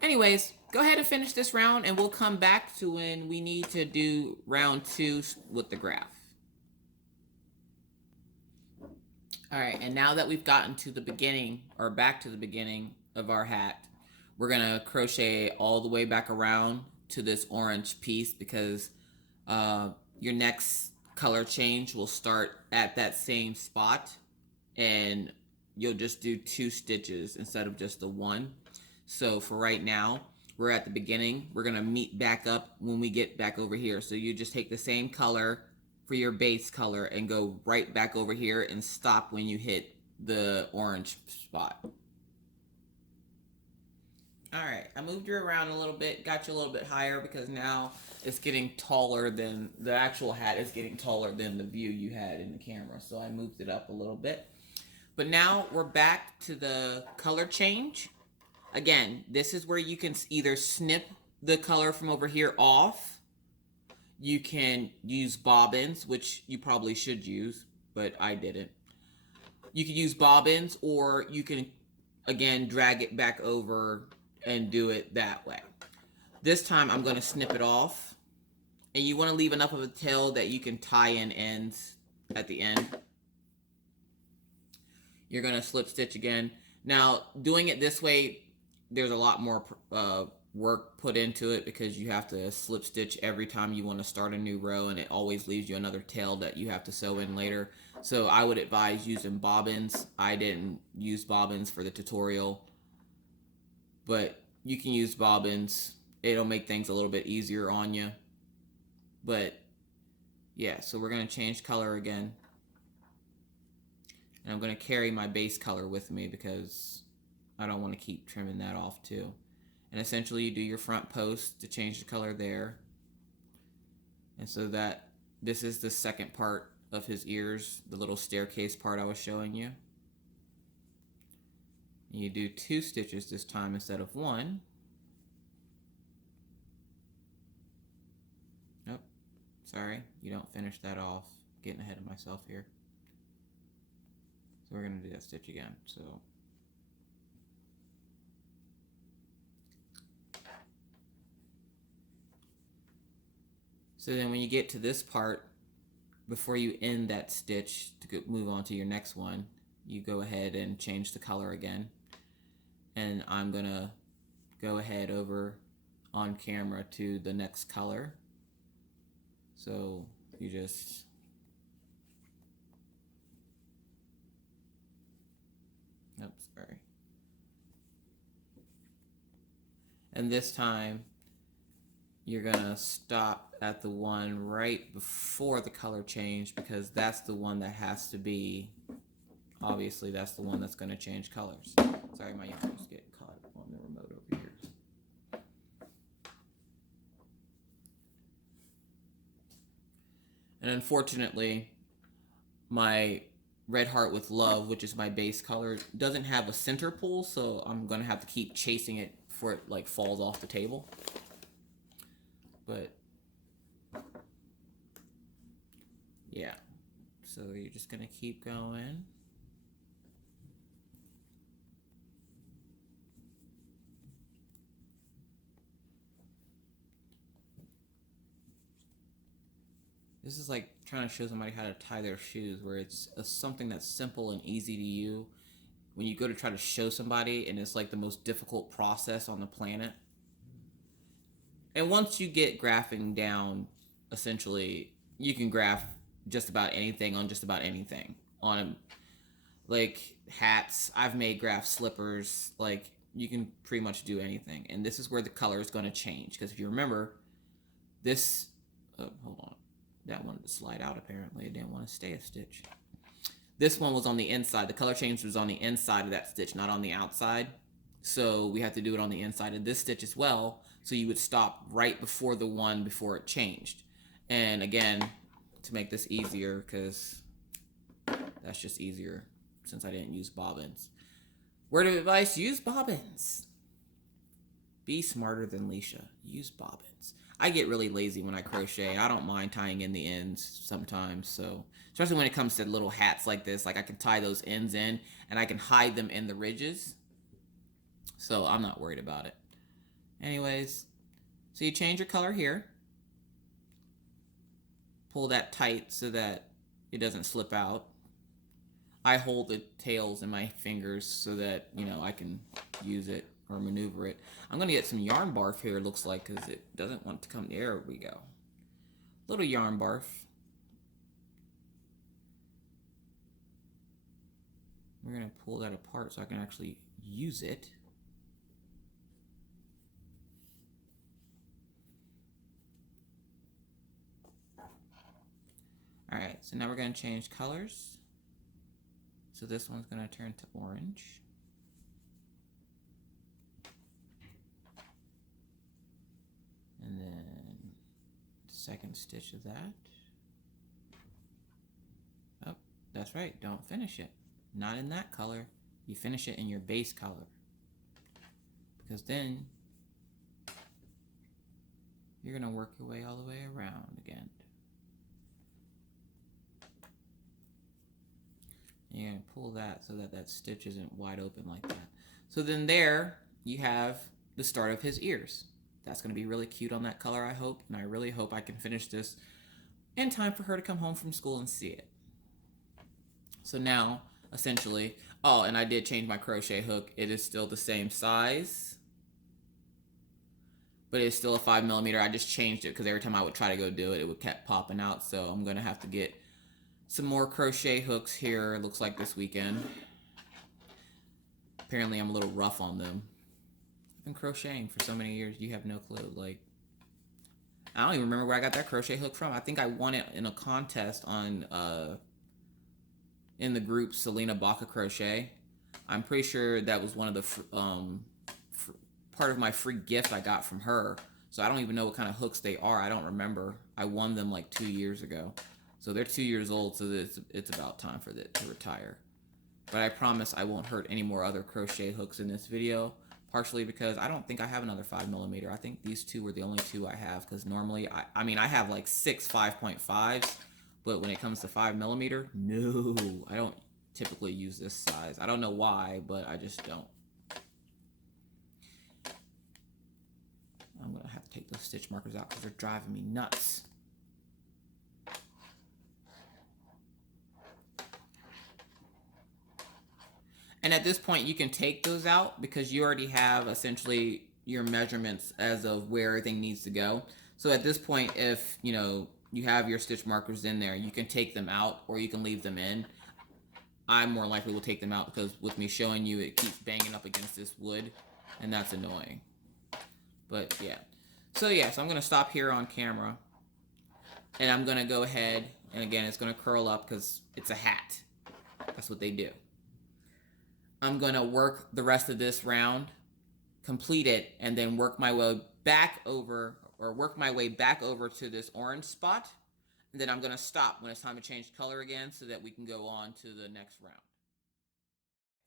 Anyways, go ahead and finish this round, and we'll come back to when we need to do round 2 with the graph. All right, and now that we've gotten to the beginning, or back to the beginning of our hat, we're gonna crochet all the way back around to this orange piece, because your next color change will start at that same spot, and you'll just do 2 stitches instead of just the 1. So for right now, we're at the beginning. We're gonna meet back up when we get back over here. So you just take the same color for your base color and go right back over here and stop when you hit the orange spot. All right, I moved you around a little bit, got you a little bit higher, because now it's getting taller than, the actual hat is getting taller than the view you had in the camera. So I moved it up a little bit. But now we're back to the color change. Again, this is where you can either snip the color from over here off. You can use bobbins, which you probably should use, but I didn't. You can use bobbins, or you can, again, drag it back over and do it that way. This time I'm going to snip it off, and you want to leave enough of a tail that you can tie in ends at the end. You're going to slip stitch again. Now, doing it this way, there's a lot more work put into it, because you have to slip stitch every time you want to start a new row, and it always leaves you another tail that you have to sew in later. So I would advise using bobbins. I didn't use bobbins for the tutorial, but you can use bobbins. It'll make things a little bit easier on you. But yeah, so we're going to change color again. And I'm going to carry my base color with me, because I don't want to keep trimming that off too. And essentially you do your front post to change the color there. And so that this is the second part of his ears, the little staircase part I was showing you. And you do 2 stitches this time instead of 1. Nope, sorry, you don't finish that off. Getting ahead of myself here. So we're going to do that stitch again. So then when you get to this part, before you end that stitch to move on to your next one, you go ahead and change the color again. And I'm going to go ahead over on camera to the next color. So you just sorry. And this time you're gonna stop at the one right before the color change, because that's the one that has to be, obviously that's the one that's gonna change colors. Sorry, my yarns get caught on the remote over here. And unfortunately, my Red Heart with Love, which is my base color, doesn't have a center pull, so I'm gonna have to keep chasing it before it like falls off the table. But yeah, so you're just gonna keep going. This is like trying to show somebody how to tie their shoes, where it's something that's simple and easy to you. When you go to try to show somebody, and it's like the most difficult process on the planet. And once you get graphing down, essentially, you can graph just about anything on just about anything. On like hats, I've made graph slippers, like you can pretty much do anything. And this is where the color is going to change, because if you remember, this, hold on, that wanted to slide out apparently. It didn't want to stay a stitch. This one was on the inside. The color change was on the inside of that stitch, not on the outside. So we have to do it on the inside of this stitch as well. So you would stop right before the one before it changed. And again, to make this easier, because that's just easier since I didn't use bobbins. Word of advice, use bobbins. Be smarter than Leisha. Use bobbins. I get really lazy when I crochet. I don't mind tying in the ends sometimes. So especially when it comes to little hats like this, like I can tie those ends in and I can hide them in the ridges. So I'm not worried about it. Anyways, so you change your color here. Pull that tight so that it doesn't slip out. I hold the tails in my fingers so that, you know, I can use it or maneuver it. I'm going to get some yarn barf here, it looks like, because it doesn't want to come. There we go. Little yarn barf. We're going to pull that apart so I can actually use it. Alright, so now we're going to change colors. So this one's going to turn to orange. And then second stitch of that. Oh, that's right, don't finish it. Not in that color. You finish it in your base color. Because then you're going to work your way all the way around again. You're going to pull that so that that stitch isn't wide open like that. So then there you have the start of his ears. That's going to be really cute on that color, I hope. And I really hope I can finish this in time for her to come home from school and see it. So now, essentially, oh, and I did change my crochet hook. It is still the same size, but it's still a 5mm. I just changed it because every time I would try to go do it, it would kept popping out. So I'm going to have to get some more crochet hooks here, it looks like this weekend. Apparently I'm a little rough on them. I've been crocheting for so many years, you have no clue. Like, I don't even remember where I got that crochet hook from. I think I won it in a contest on in the group Selena Baca Crochet. I'm pretty sure that was one of the part of my free gift I got from her. So I don't even know what kind of hooks they are. I don't remember. I won them like 2 years ago. So they're 2 years old, so it's about time for it to retire. But I promise I won't hurt any more other crochet hooks in this video, partially because I don't think I have another 5mm. I think these two were the only two I have, because normally, I mean, I have like 6 5.5s, but when it comes to 5mm, no, I don't typically use this size. I don't know why, but I just don't. I'm going to have to take those stitch markers out because they're driving me nuts. And at this point, you can take those out because you already have essentially your measurements as of where everything needs to go. So at this point, if you know you have your stitch markers in there, you can take them out or you can leave them in. I more likely will take them out because with me showing you, it keeps banging up against this wood, and that's annoying. But yeah. So yeah, so I'm going to stop here on camera, and I'm going to go ahead, and again, it's going to curl up because it's a hat. That's what they do. I'm going to work the rest of this round, complete it, and then work my way back over, to this orange spot. And then I'm going to stop when it's time to change color again so that we can go on to the next round.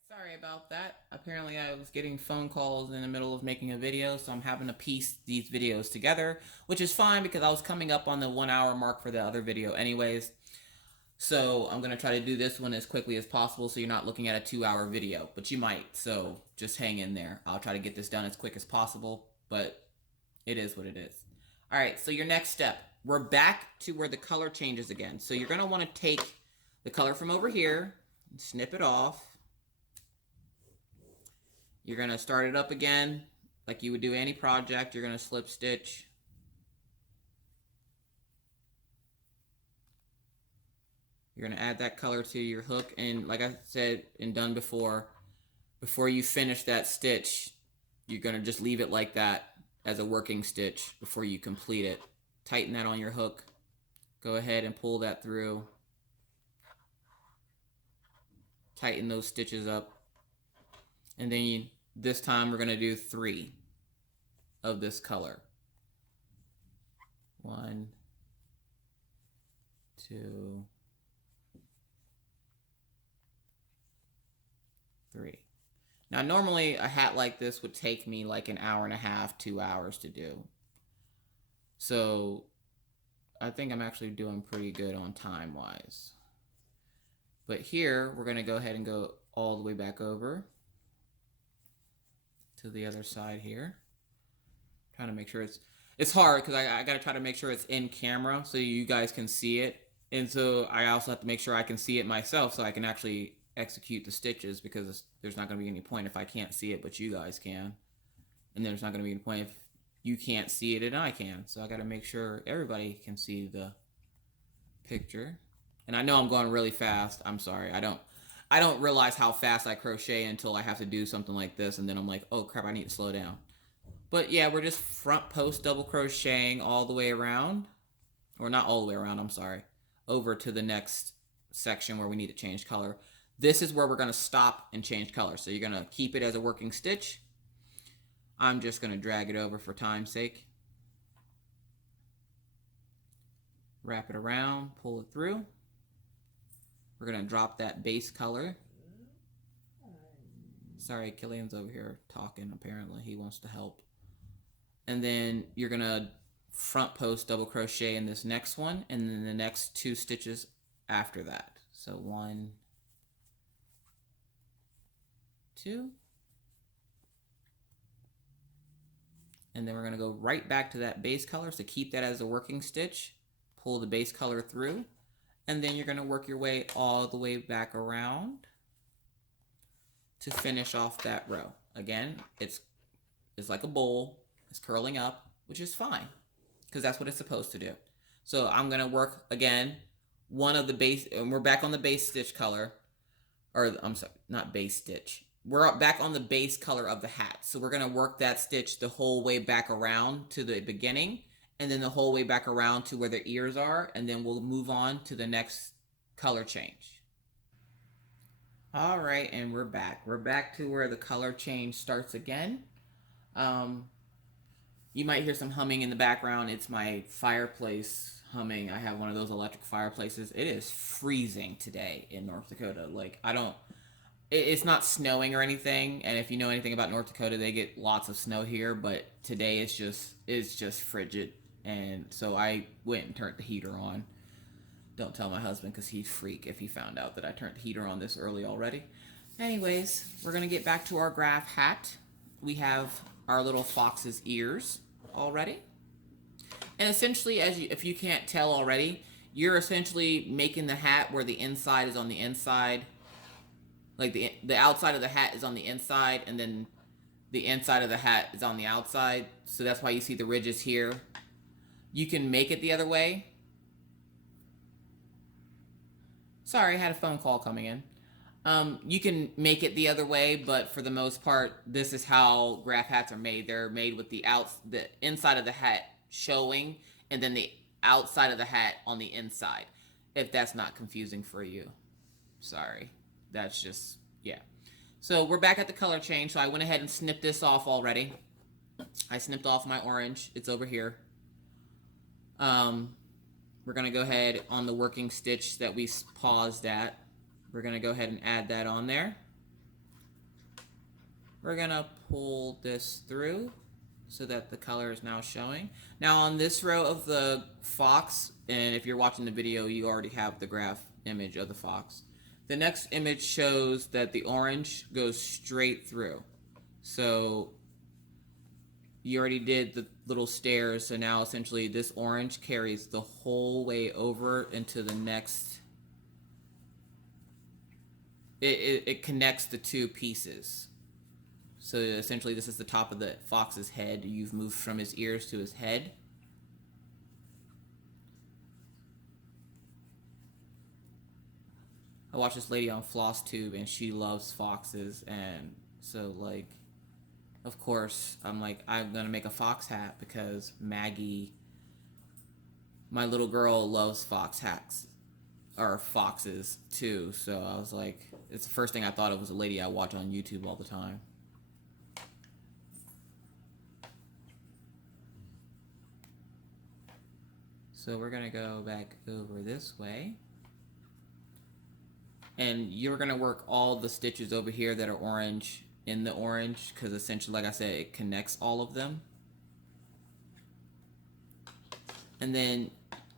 Sorry about that. Apparently I was getting phone calls in the middle of making a video, so I'm having to piece these videos together, which is fine because I was coming up on the 1 hour mark for the other video anyways. So I'm going to try to do this one as quickly as possible so you're not looking at a 2-hour video, but you might, so just hang in there. I'll try to get this done as quick as possible, but it is what it is. All right, so your next step, we're back to where the color changes again. So you're going to want to take the color from over here, and snip it off. You're going to start it up again like you would do any project. You're going to slip stitch. You're going to add that color to your hook, and like I said and done before you finish that stitch, you're going to just leave it like that as a working stitch before you complete it. Tighten that on your hook. Go ahead and pull that through. Tighten those stitches up. And then this time we're going to do 3 of this color. 1, 2, 3. Now normally a hat like this would take me like an hour and a half, 2 hours to do. So I think I'm actually doing pretty good on time wise. But here we're going to go ahead and go all the way back over to the other side here. Trying to make sure it's hard because I got to try to make sure it's in camera so you guys can see it. And so I also have to make sure I can see it myself so I can actually execute the stitches, because there's not going to be any point if I can't see it, but you guys can. And there's not going to be any point if you can't see it and I can. So I got to make sure everybody can see the picture. And I know I'm going really fast. I'm sorry. I don't realize how fast I crochet until I have to do something like this, and then I'm like, oh crap, I need to slow down. But yeah, we're just front post double crocheting all the way around, or not all the way around, I'm sorry, over to the next section where we need to change color. This is where we're going to stop and change color. So you're going to keep it as a working stitch. I'm just going to drag it over for time's sake. Wrap it around, pull it through. We're going to drop that base color. Sorry, Killian's over here talking. Apparently he wants to help. And then you're going to front post double crochet in this next one, and then the next 2 stitches after that. So 1, 2. And then we're going to go right back to that base color. So keep that as a working stitch. Pull the base color through. And then you're going to work your way all the way back around to finish off that row. Again, it's like a bowl. It's curling up, which is fine, because that's what it's supposed to do. So I'm going to work, again, one of the base, and we're back on the base stitch color. Or, I'm sorry, not base stitch. We're back on the base color of the hat. So we're going to work that stitch the whole way back around to the beginning, and then the whole way back around to where the ears are, and then we'll move on to the next color change. All right, and we're back. We're back to where the color change starts again. You might hear some humming in the background. It's my fireplace humming. I have one of those electric fireplaces. It is freezing today in North Dakota. Like, it's not snowing or anything, and if you know anything about North Dakota, they get lots of snow here, but today it's just frigid. And so I went and turned the heater on. Don't tell my husband, because he'd freak if he found out that I turned the heater on this early already. Anyways, we're going to get back to our graph hat. We have our little fox's ears already. And essentially, if you can't tell already, you're essentially making the hat where the inside is on the inside. Like the outside of the hat is on the inside, and then the inside of the hat is on the outside. So that's why you see the ridges here. You can make it the other way. Sorry, I had a phone call coming in. You can make it the other way, but for the most part, this is how graph hats are made. They're made with the inside of the hat showing, and then the outside of the hat on the inside. If that's not confusing for you. Sorry. That's just, yeah. So we're back at the color change. So I went ahead and snipped this off already. I snipped off my orange. It's over here. We're going to go ahead on the working stitch that we paused at. We're going to go ahead and add that on there. We're going to pull this through so that the color is now showing. Now on this row of the fox, and if you're watching the video, you already have the graph image of the fox. The next image shows that the orange goes straight through. So you already did the little stairs, so now essentially this orange carries the whole way over into the next. It connects the 2 pieces. So essentially this is the top of the fox's head. You've moved from his ears to his head. I watched this lady on FlossTube, and she loves foxes, and so, like, of course, I'm like, I'm gonna make a fox hat because Maggie, my little girl, loves fox hats, or foxes too. So I was like, it's the first thing I thought of was a lady I watch on YouTube all the time. So we're gonna go back over this way. And you're going to work all the stitches over here that are orange in the orange, because essentially, like I said, it connects all of them. And then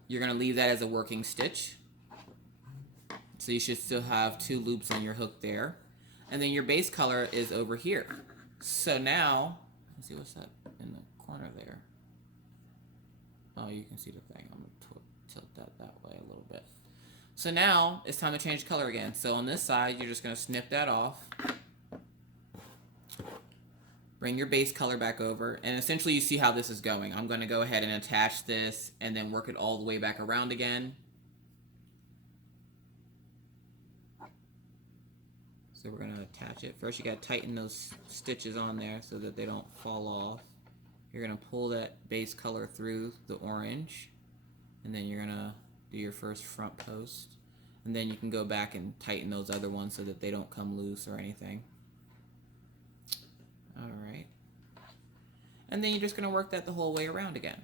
you're going to leave that as a working stitch. So you should still have 2 loops on your hook there. And then your base color is over here. So now, let's see what's that in the corner there. Oh, you can see the thing. I'm going to tilt that way a little bit. So now it's time to change color again. So on this side, you're just going to snip that off. Bring your base color back over. And essentially you see how this is going. I'm going to go ahead and attach this and then work it all the way back around again. So we're going to attach it. First you got to tighten those stitches on there so that they don't fall off. You're going to pull that base color through the orange. And then you're going to do your first front post. And then you can go back and tighten those other ones so that they don't come loose or anything. Alright. And then you're just going to work that the whole way around again.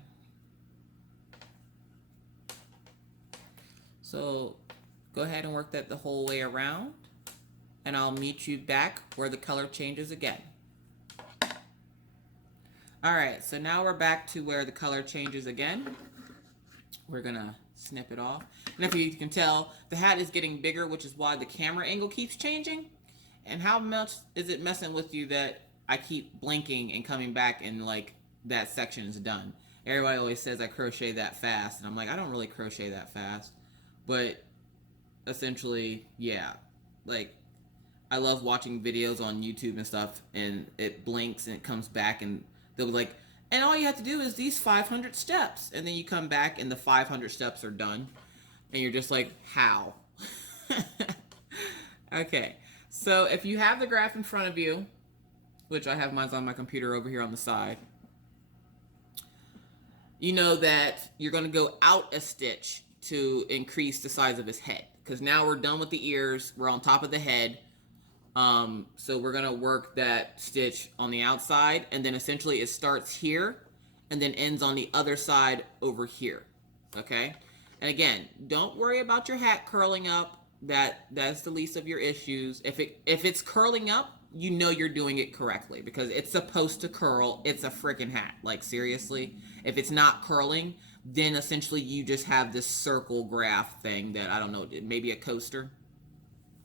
So go ahead and work that the whole way around. And I'll meet you back where the color changes again. Alright, so now we're back to where the color changes again. We're going to snip it off. And if you can tell, the hat is getting bigger, which is why the camera angle keeps changing. And how much is it messing with you that I keep blinking and coming back and like that section is done? Everybody always says I crochet that fast, and I'm like, I don't really crochet that fast. But essentially, yeah, like I love watching videos on YouTube and stuff, and it blinks and it comes back, and they'll be like, and all you have to do is these 500 steps, and then you come back and the 500 steps are done, and you're just like, how? Okay, so if you have the graph in front of you, which I have mine on my computer over here on the side, you know that you're going to go out a stitch to increase the size of his head, because now we're done with the ears, we're on top of the head. So we're going to work that stitch on the outside, and then essentially it starts here and then ends on the other side over here. Okay? And again, don't worry about your hat curling up. That's the least of your issues. If it's curling up, you know you're doing it correctly, because it's supposed to curl. It's a freaking hat. Like, seriously. If it's not curling, then essentially you just have this circle graph thing that, I don't know, maybe a coaster.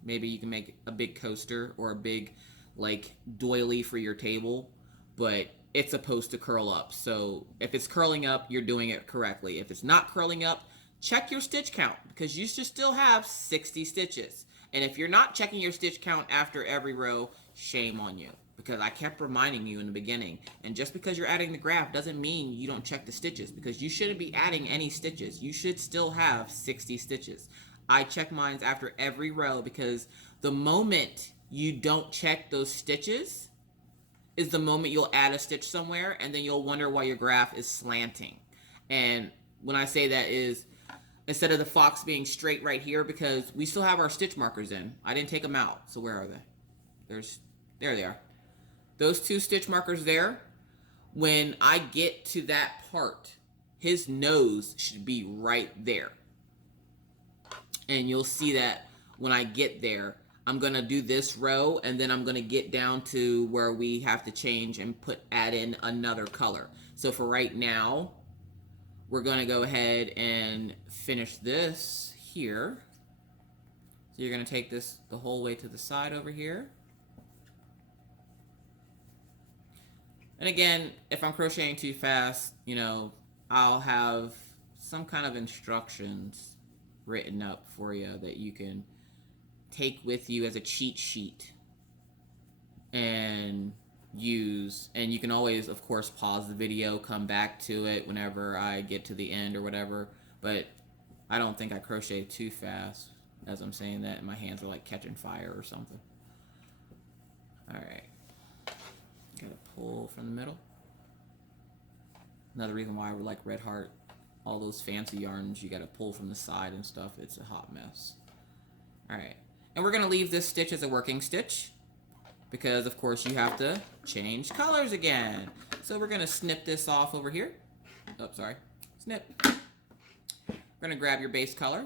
Maybe you can make a big coaster or a big, like, doily for your table, but it's supposed to curl up. So if it's curling up, you're doing it correctly. If it's not curling up, check your stitch count, because you should still have 60 stitches. And if you're not checking your stitch count after every row, shame on you, because I kept reminding you in the beginning. And just because you're adding the graph doesn't mean you don't check the stitches, because you shouldn't be adding any stitches. You should still have 60 stitches. I check mine after every row, because the moment you don't check those stitches is the moment you'll add a stitch somewhere, and then you'll wonder why your graph is slanting. And when I say that is, instead of the fox being straight right here, because we still have our stitch markers in. I didn't take them out. So where are they? There they are. Those two stitch markers there, when I get to that part, his nose should be right there. And you'll see that when I get there, I'm going to do this row, and then I'm going to get down to where we have to change and add in another color. So for right now, we're going to go ahead and finish this here. So you're going to take this the whole way to the side over here. And again, if I'm crocheting too fast, you know, I'll have some kind of instructions written up for you that you can take with you as a cheat sheet and use. And you can always, of course, pause the video, come back to it whenever I get to the end or whatever. But I don't think I crochet too fast as I'm saying that, and my hands are like catching fire or something. Alright, gotta pull from the middle. Another reason why I would like Red Heart, all those fancy yarns you gotta pull from the side and stuff, it's a hot mess. Alright, and we're gonna leave this stitch as a working stitch, because of course you have to change colors again. So we're gonna snip this off over here. Oh, sorry, snip. We're gonna grab your base color,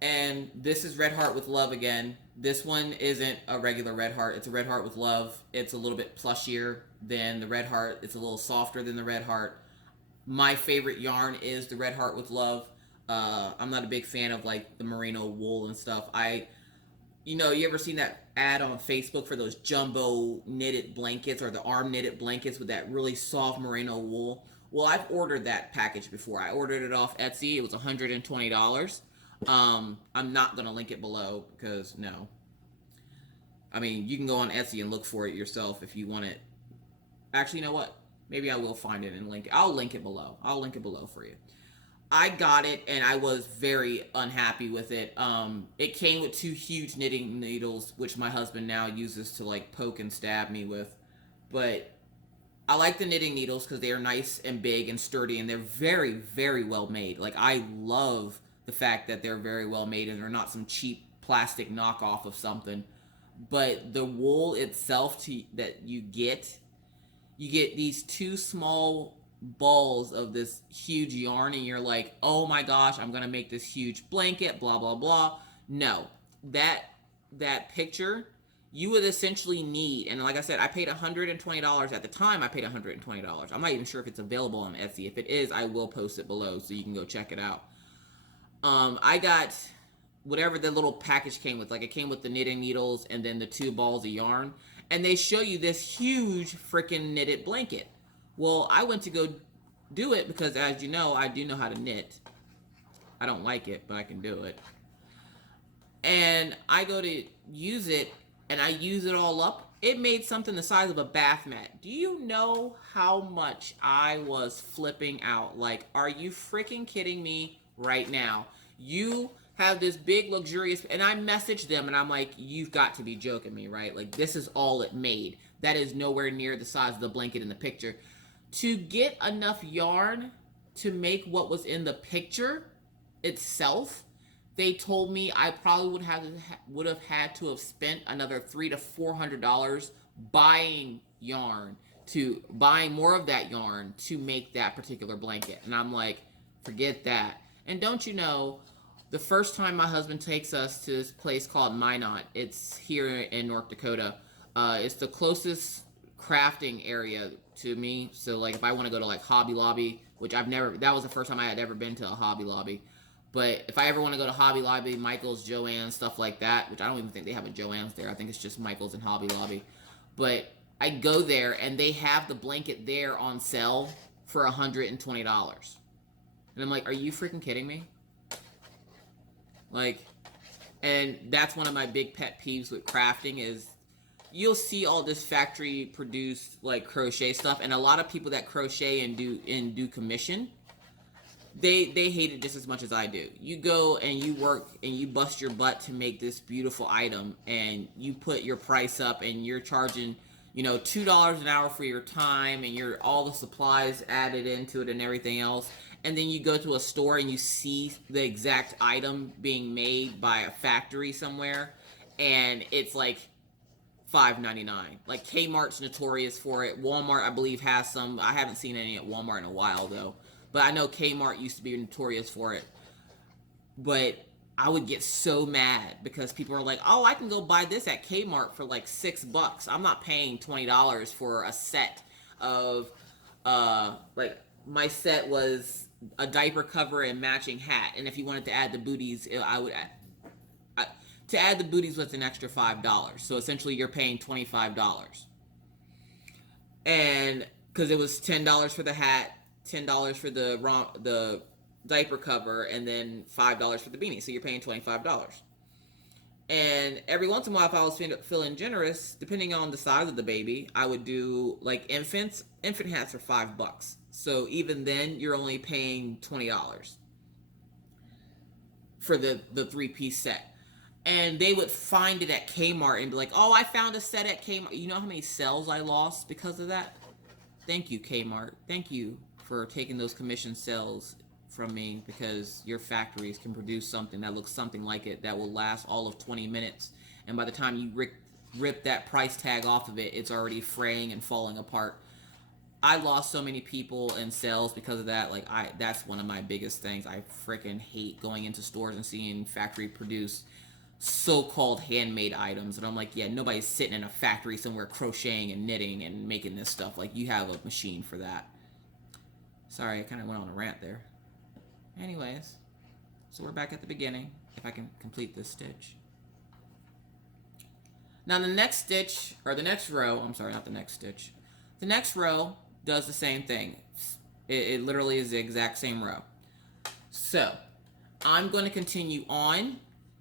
and this is Red Heart with Love again. This one isn't a regular Red Heart, it's a Red Heart with Love. It's a little bit plushier than the Red Heart, it's a little softer than the Red Heart. My favorite yarn is the Red Heart with Love. I'm not a big fan of like the merino wool and stuff. You know, you ever seen that ad on Facebook for those jumbo knitted blankets or the arm knitted blankets with that really soft merino wool? Well, I've ordered that package before. I ordered it off Etsy. It was $120. I'm not gonna link it below because no. I mean, you can go on Etsy and look for it yourself if you want it. Actually, you know what? Maybe I will find it and link it. I'll link it below. I'll link it below for you. I got it and I was very unhappy with it. It came with 2 huge knitting needles, which my husband now uses to like poke and stab me with. But I like the knitting needles because they are nice and big and sturdy, and they're very, very well made. Like, I love the fact that they're very well made and they're not some cheap plastic knockoff of something. But the wool itself that you get these 2 small balls of this huge yarn, and you're like, oh my gosh, I'm gonna make this huge blanket, blah blah blah. No, that that picture you would essentially need, and like I said, I paid $120 at the time. I paid $120. I'm not even sure if it's available on Etsy. If it is, I will post it below so you can go check it out. I got whatever the little package came with. Like, it came with the knitting needles and then the 2 balls of yarn, and they show you this huge freaking knitted blanket. Well, I went to go do it because, as you know, I do know how to knit. I don't like it, but I can do it. And I go to use it, and I use it all up. It made something the size of a bath mat. Do you know how much I was flipping out? Like, are you freaking kidding me right now? You have this big luxurious, and I messaged them and I'm like, you've got to be joking me, right? Like, this is all it made. That is nowhere near the size of the blanket in the picture. To get enough yarn to make what was in the picture itself, they told me I probably would have had to have spent another $300 to $400 buying yarn, to buying more of that yarn to make that particular blanket. And I'm like, forget that. And don't you know, the first time my husband takes us to this place called Minot, it's here in North Dakota. It's the closest crafting area to me. So like, if I want to go to like Hobby Lobby, which that was the first time I had ever been to a Hobby Lobby. But if I ever want to go to Hobby Lobby, Michael's, Joann's, stuff like that, which I don't even think they have a Joann's there. I think it's just Michael's and Hobby Lobby. But I go there and they have the blanket there on sale for $120. And I'm like, are you freaking kidding me? Like, and that's one of my big pet peeves with crafting is you'll see all this factory produced like crochet stuff, and a lot of people that crochet and do commission, they hate it just as much as I do. You go and you work and you bust your butt to make this beautiful item, and you put your price up and you're charging, you know, $2 an hour for your time, and you're all the supplies added into it and everything else. And then you go to a store and you see the exact item being made by a factory somewhere, and it's like $5.99. Like, Kmart's notorious for it. Walmart, I believe, has some. I haven't seen any at Walmart in a while though, but I know Kmart used to be notorious for it. But I would get so mad because people are like, oh, I can go buy this at Kmart for like $6. I'm not paying $20 for a set of like, my set was a diaper cover and matching hat, and if you wanted to add the booties, I would add, to add the booties was an extra $5. So essentially you're paying $25. And because it was $10 for the hat, $10 for the diaper cover, and then $5 for the beanie. So you're paying $25. And every once in a while, if I was feeling generous, depending on the size of the baby, I would do like infant hats are $5. So even then, you're only paying $20 for the 3-piece set. And they would find it at Kmart and be like, oh, I found a set at Kmart. You know how many sales I lost because of that? Thank you, Kmart. Thank you for taking those commission sales from me, because your factories can produce something that looks something like it that will last all of 20 minutes. And by the time you rip that price tag off of it, it's already fraying and falling apart. I lost so many people in sales because of that. Like, that's one of my biggest things. I freaking hate going into stores and seeing factory produced so-called handmade items, and I'm like, yeah, nobody's sitting in a factory somewhere crocheting and knitting and making this stuff. Like, you have a machine for that. Sorry, I kind of went on a rant there. Anyways, so we're back at the beginning, if I can complete this stitch. Now the next stitch, or the next row, I'm sorry, not the next stitch. The next row does the same thing. It literally is the exact same row. So, I'm going to continue on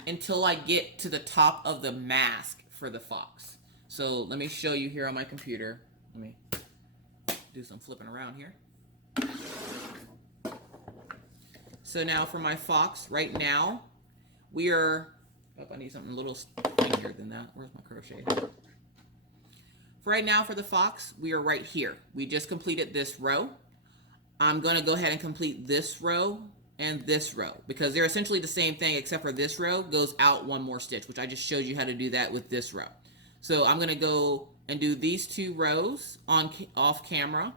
until I get to the top of the mask for the fox. So let me show you here on my computer. Let me do some flipping around here. So now for my fox, right now, we are, oh, I need something a little skinnier than that. Where's my crochet? For right now, for the fox, we are right here. We just completed this row. I'm going to go ahead and complete this row and this row because they're essentially the same thing, except for this row goes out one more stitch, which I just showed you how to do that with this row. So I'm going to go and do these 2 rows off camera,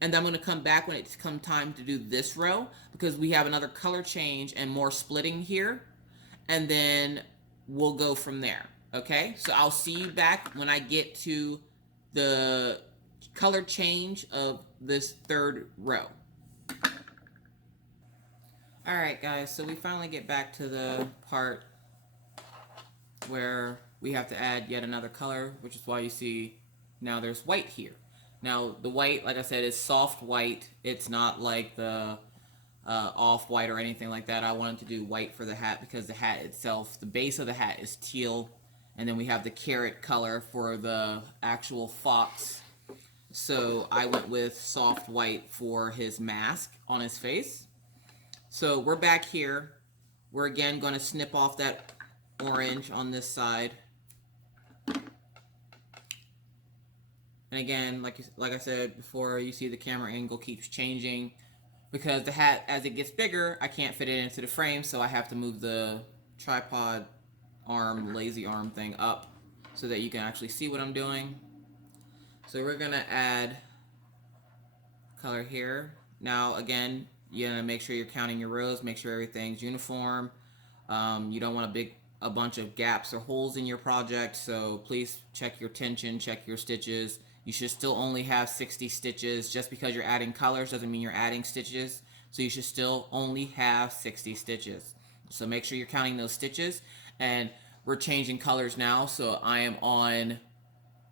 and then I'm going to come back when it's come time to do this row because we have another color change and more splitting here, and then we'll go from there. Okay, so I'll see you back when I get to the color change of this 3rd row. All right, guys, so we finally get back to the part where we have to add yet another color, which is why you see now there's white here. Now, the white, like I said, is soft white. It's not like the off-white or anything like that. I wanted to do white for the hat because the hat itself, the base of the hat is teal, and then we have the carrot color for the actual fox. So I went with soft white for his mask on his face. So we're back here. We're again going to snip off that orange on this side. And again, like I said before, you see the camera angle keeps changing because the hat, as it gets bigger, I can't fit it into the frame, so I have to move the tripod arm, lazy arm thing up so that you can actually see what I'm doing. So we're going to add color here. Now again, you're going to make sure you're counting your rows, make sure everything's uniform. You don't want a bunch of gaps or holes in your project, so please check your tension, check your stitches. You should still only have 60 stitches. Just because you're adding colors doesn't mean you're adding stitches, so you should still only have 60 stitches. So make sure you're counting those stitches, and we're changing colors now, so I am on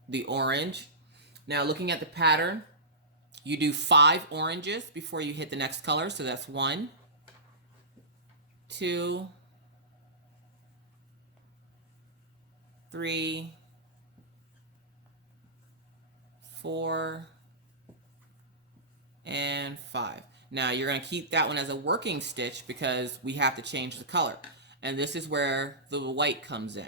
the orange. Now looking at the pattern, you do 5 oranges before you hit the next color, so that's 1, 2, 3, 4, and 5. Now you're going to keep that one as a working stitch because we have to change the color. And this is where the white comes in.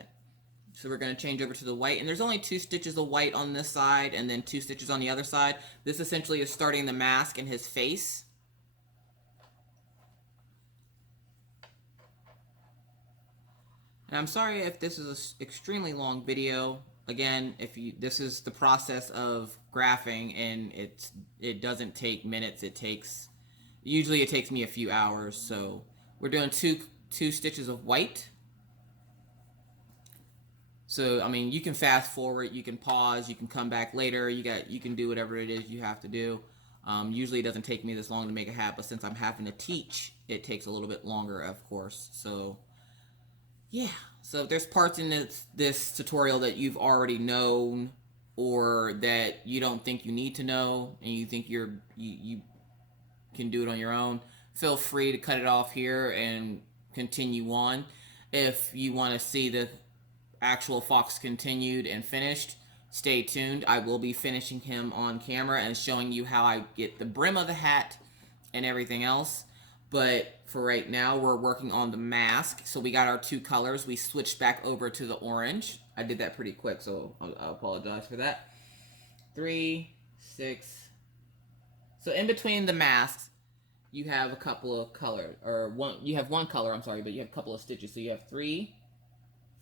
So we're going to change over to the white. And there's only 2 stitches of white on this side and then 2 stitches on the other side. This essentially is starting the mask in his face. And I'm sorry if this is an extremely long video. Again, this is the process of graphing, and it doesn't take minutes. Usually it takes me a few hours. So we're doing two stitches of white. So I mean, you can fast forward, you can pause, you can come back later. You can do whatever it is you have to do. Usually it doesn't take me this long to make a hat, but since I'm having to teach, it takes a little bit longer, of course. So yeah, so if there's parts in this tutorial that you've already known or that you don't think you need to know and you think you can do it on your own, feel free to cut it off here and continue on. If you want to see the actual fox continued and finished, stay tuned. I will be finishing him on camera and showing you how I get the brim of the hat and everything else. But for right now, we're working on the mask. So we got our 2 colors. We switched back over to the orange. I did that pretty quick, so I apologize for that. 3, 6. So in between the masks, you have a couple of colors, or you have one color, I'm sorry, but you have a couple of stitches. So you have 3,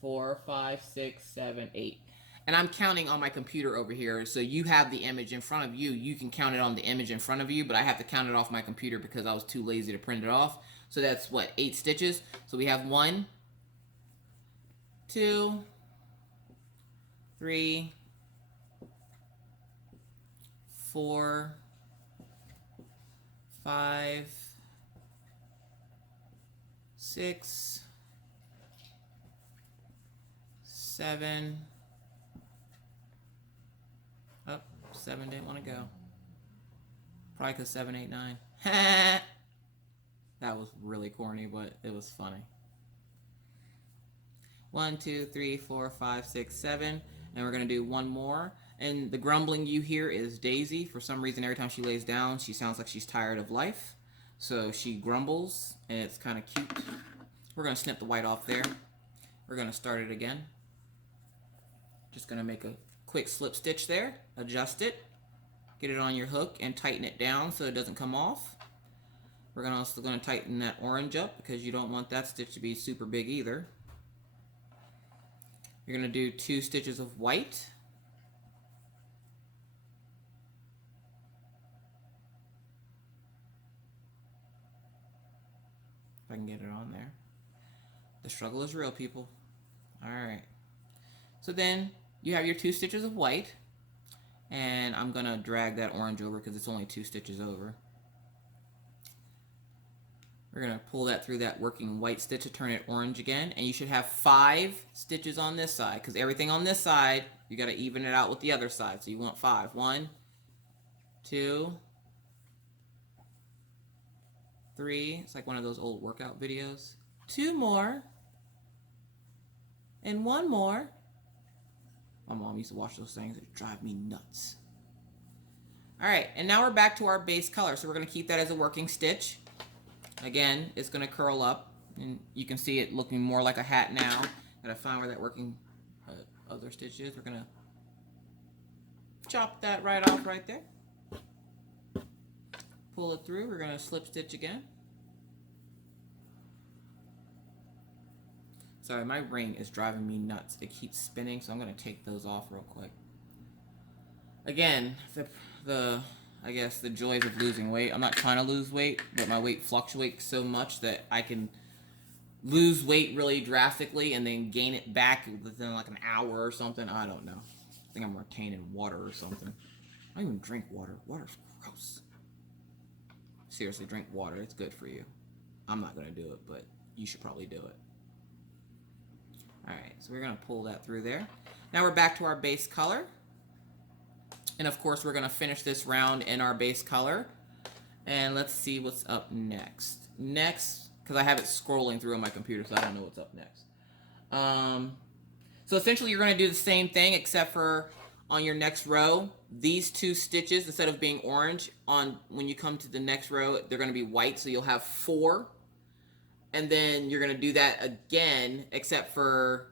4, 5, 6, 7, 8. And I'm counting on my computer over here, so you have the image in front of you. You can count it on the image in front of you, but I have to count it off my computer because I was too lazy to print it off. So that's what, 8 stitches. So we have 1, 2, 3, 4, 5, 6, 7. Oh, 7 didn't want to go. Probably because 7, 8, 9. That was really corny, but it was funny. 1, 2, 3, 4, 5, 6, 7. And we're going to do one more. And the grumbling you hear is Daisy. For some reason, every time she lays down, she sounds like she's tired of life. So she grumbles, and it's kind of cute. We're going to snip the white off there. We're going to start it again. Just going to make a quick slip stitch there. Adjust it. Get it on your hook and tighten it down so it doesn't come off. We're also going to tighten that orange up because you don't want that stitch to be super big either. You're going to do 2 stitches of white. If I can get it on there. The struggle is real, people. Alright. So then you have your 2 stitches of white. And I'm going to drag that orange over because it's only 2 stitches over. We're going to pull that through that working white stitch to turn it orange again. And you should have 5 stitches on this side, because everything on this side, you got to even it out with the other side. So you want 5. 1, 2, 3. It's like one of those old workout videos. 2 more. And 1 more. My mom used to watch those things. It drive me nuts. Alright, and now we're back to our base color. So we're going to keep that as a working stitch. Again, it's going to curl up, and you can see it looking more like a hat now. Gotta find where that working other stitch is. We're going to chop that right off right there. Pull it through. We're going to slip stitch again. Sorry, my ring is driving me nuts. It keeps spinning, so I'm going to take those off real quick. Again, I guess the joys of losing weight. I'm not trying to lose weight, but my weight fluctuates so much that I can lose weight really drastically and then gain it back within like an hour or something. I don't know. I think I'm retaining water or something. I don't even drink water. Water's gross. Seriously, drink water. It's good for you. I'm not going to do it, but you should probably do it. Alright, so we're going to pull that through there. Now we're back to our base color. And of course, we're going to finish this round in our base color. And let's see what's up next. Next, because I have it scrolling through on my computer, so I don't know what's up next. So essentially, you're going to do the same thing, except for on your next row, these 2 stitches, instead of being orange, when you come to the next row, they're going to be white, so you'll have 4. And then you're going to do that again, except for,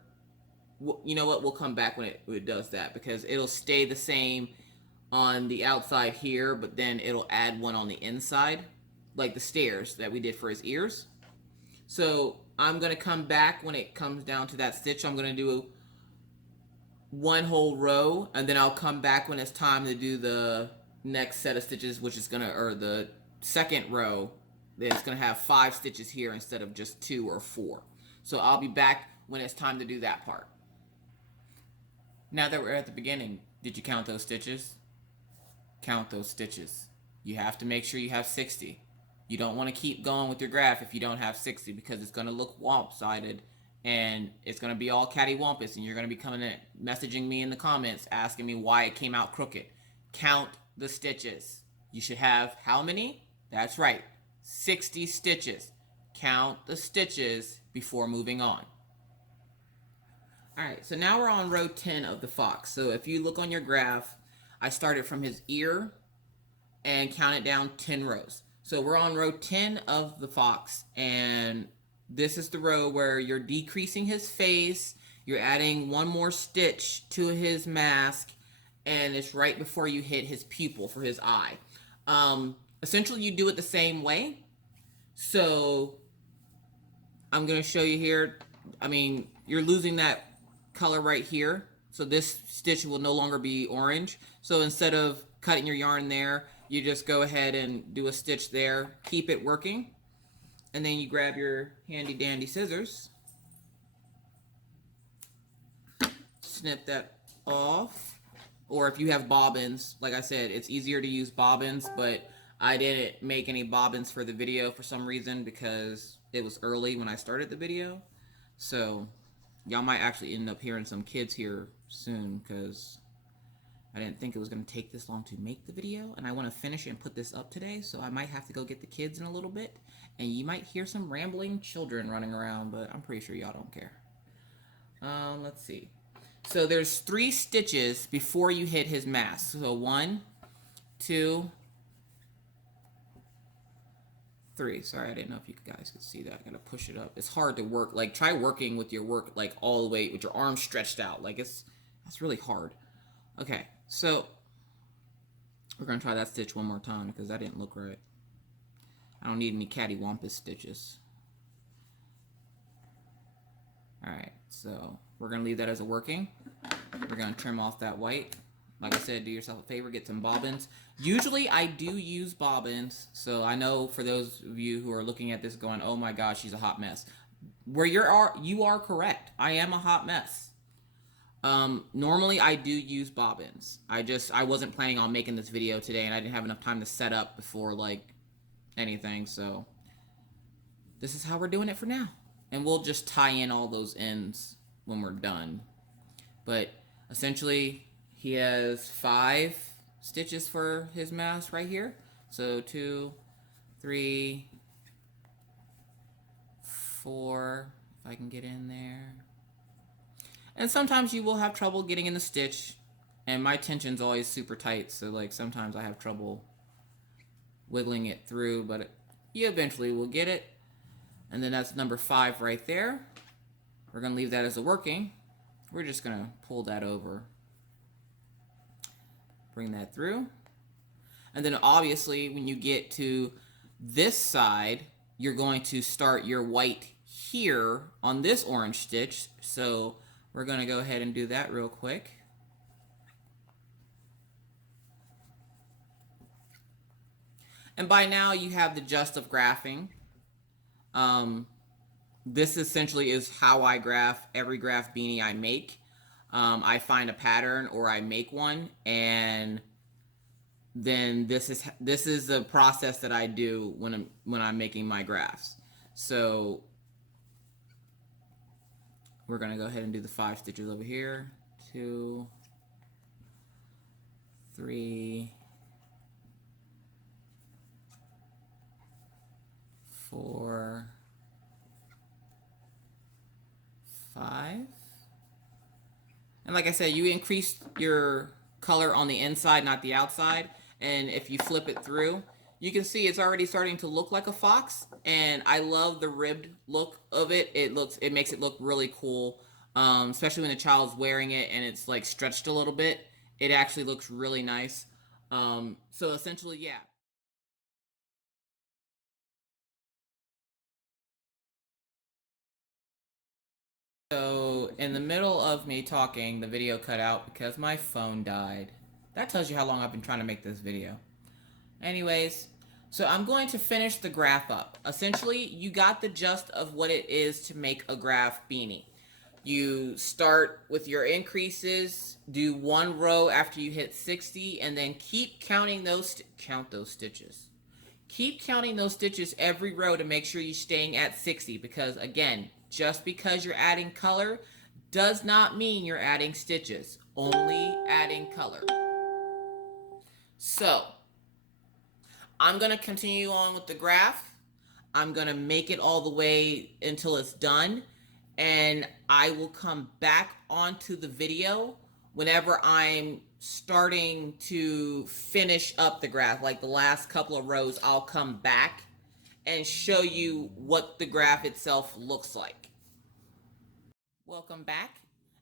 you know what, we'll come back when it does that, because it'll stay the same on the outside here, but then it'll add one on the inside, like the stairs that we did for his ears. So I'm going to come back when it comes down to that stitch. I'm going to do 1 whole row, and then I'll come back when it's time to do the next set of stitches, which is going to, or the second row, it's going to have 5 stitches here instead of just 2 or 4. So I'll be back when it's time to do that part. Now that we're at the beginning, did you count those stitches? Count those stitches. You have to make sure you have 60. You don't want to keep going with your graph if you don't have 60, because it's going to look womp-sided and it's going to be all cattywampus, and you're going to be messaging me in the comments asking me why it came out crooked. Count the stitches. You should have how many? That's right, 60 stitches. Count the stitches before moving on. Alright, so now we're on row 10 of the fox. So if you look on your graph, I started from his ear and counted down 10 rows. So we're on row 10 of the fox, and this is the row where you're decreasing his face, you're adding 1 more stitch to his mask, and it's right before you hit his pupil for his eye. Essentially, you do it the same way. So I'm going to show you here. I mean, you're losing that color right here, so this stitch will no longer be orange. So instead of cutting your yarn there, you just go ahead and do a stitch there, keep it working, and then you grab your handy dandy scissors, snip that off. Or if you have bobbins, like I said, it's easier to use bobbins, but I didn't make any bobbins for the video for some reason because it was early when I started the video. So y'all might actually end up hearing some kids here soon, because I didn't think it was going to take this long to make the video, and I want to finish it and put this up today, so I might have to go get the kids in a little bit, and you might hear some rambling children running around, but I'm pretty sure y'all don't care. Let's see. So there's 3 stitches before you hit his mask. So 1, 2, 3. Sorry, I didn't know if you guys could see that. I gotta push it up. It's hard to work. Like, try working with your work, like, all the way with your arms stretched out. Like, that's really hard. Okay, so we're gonna try that stitch one more time because that didn't look right. I don't need any cattywampus stitches. Alright, so we're gonna leave that as a working. We're gonna trim off that white. Like I said, do yourself a favor, get some bobbins. Usually I do use bobbins, so I know for those of you who are looking at this going, oh my gosh, she's a hot mess. Where you are correct. I am a hot mess. Normally I do use bobbins. I wasn't planning on making this video today, and I didn't have enough time to set up before, like, anything, so this is how we're doing it for now. And we'll just tie in all those ends when we're done. But essentially, he has 5 stitches for his mask right here. So 2, 3, 4, if I can get in there. And sometimes you will have trouble getting in the stitch, and my tension's always super tight, so like sometimes I have trouble wiggling it through, but you eventually will get it. And then that's number 5 right there. We're gonna leave that as a working. We're just gonna pull that over. Bring that through. And then obviously when you get to this side, you're going to start your white here on this orange stitch. So we're gonna go ahead and do that real quick. And by now you have the gist of graphing. This essentially is how I graph every graph beanie I make. I find a pattern or I make one, and then this is the process that I do when I'm making my graphs. So we're gonna go ahead and do the 5 stitches over here. 2, 3, 4, 5. And like I said, you increase your color on the inside, not the outside. And if you flip it through, you can see it's already starting to look like a fox. And I love the ribbed look of it. It makes it look really cool, especially when the child's wearing it and it's like stretched a little bit. It actually looks really nice. So essentially, yeah. So in the middle of me talking, the video cut out because my phone died. That tells you how long I've been trying to make this video. Anyways, so I'm going to finish the graph up. Essentially, you got the gist of what it is to make a graph beanie. You start with your increases, do 1 row after you hit 60, and then keep counting those, count those stitches. Keep counting those stitches every row to make sure you're staying at 60, because again, just because you're adding color does not mean you're adding stitches, only adding color. So I'm going to continue on with the graph. I'm going to make it all the way until it's done, and I will come back onto the video whenever I'm starting to finish up the graph. Like the last couple of rows, I'll come back and show you what the graph itself looks like. Welcome back.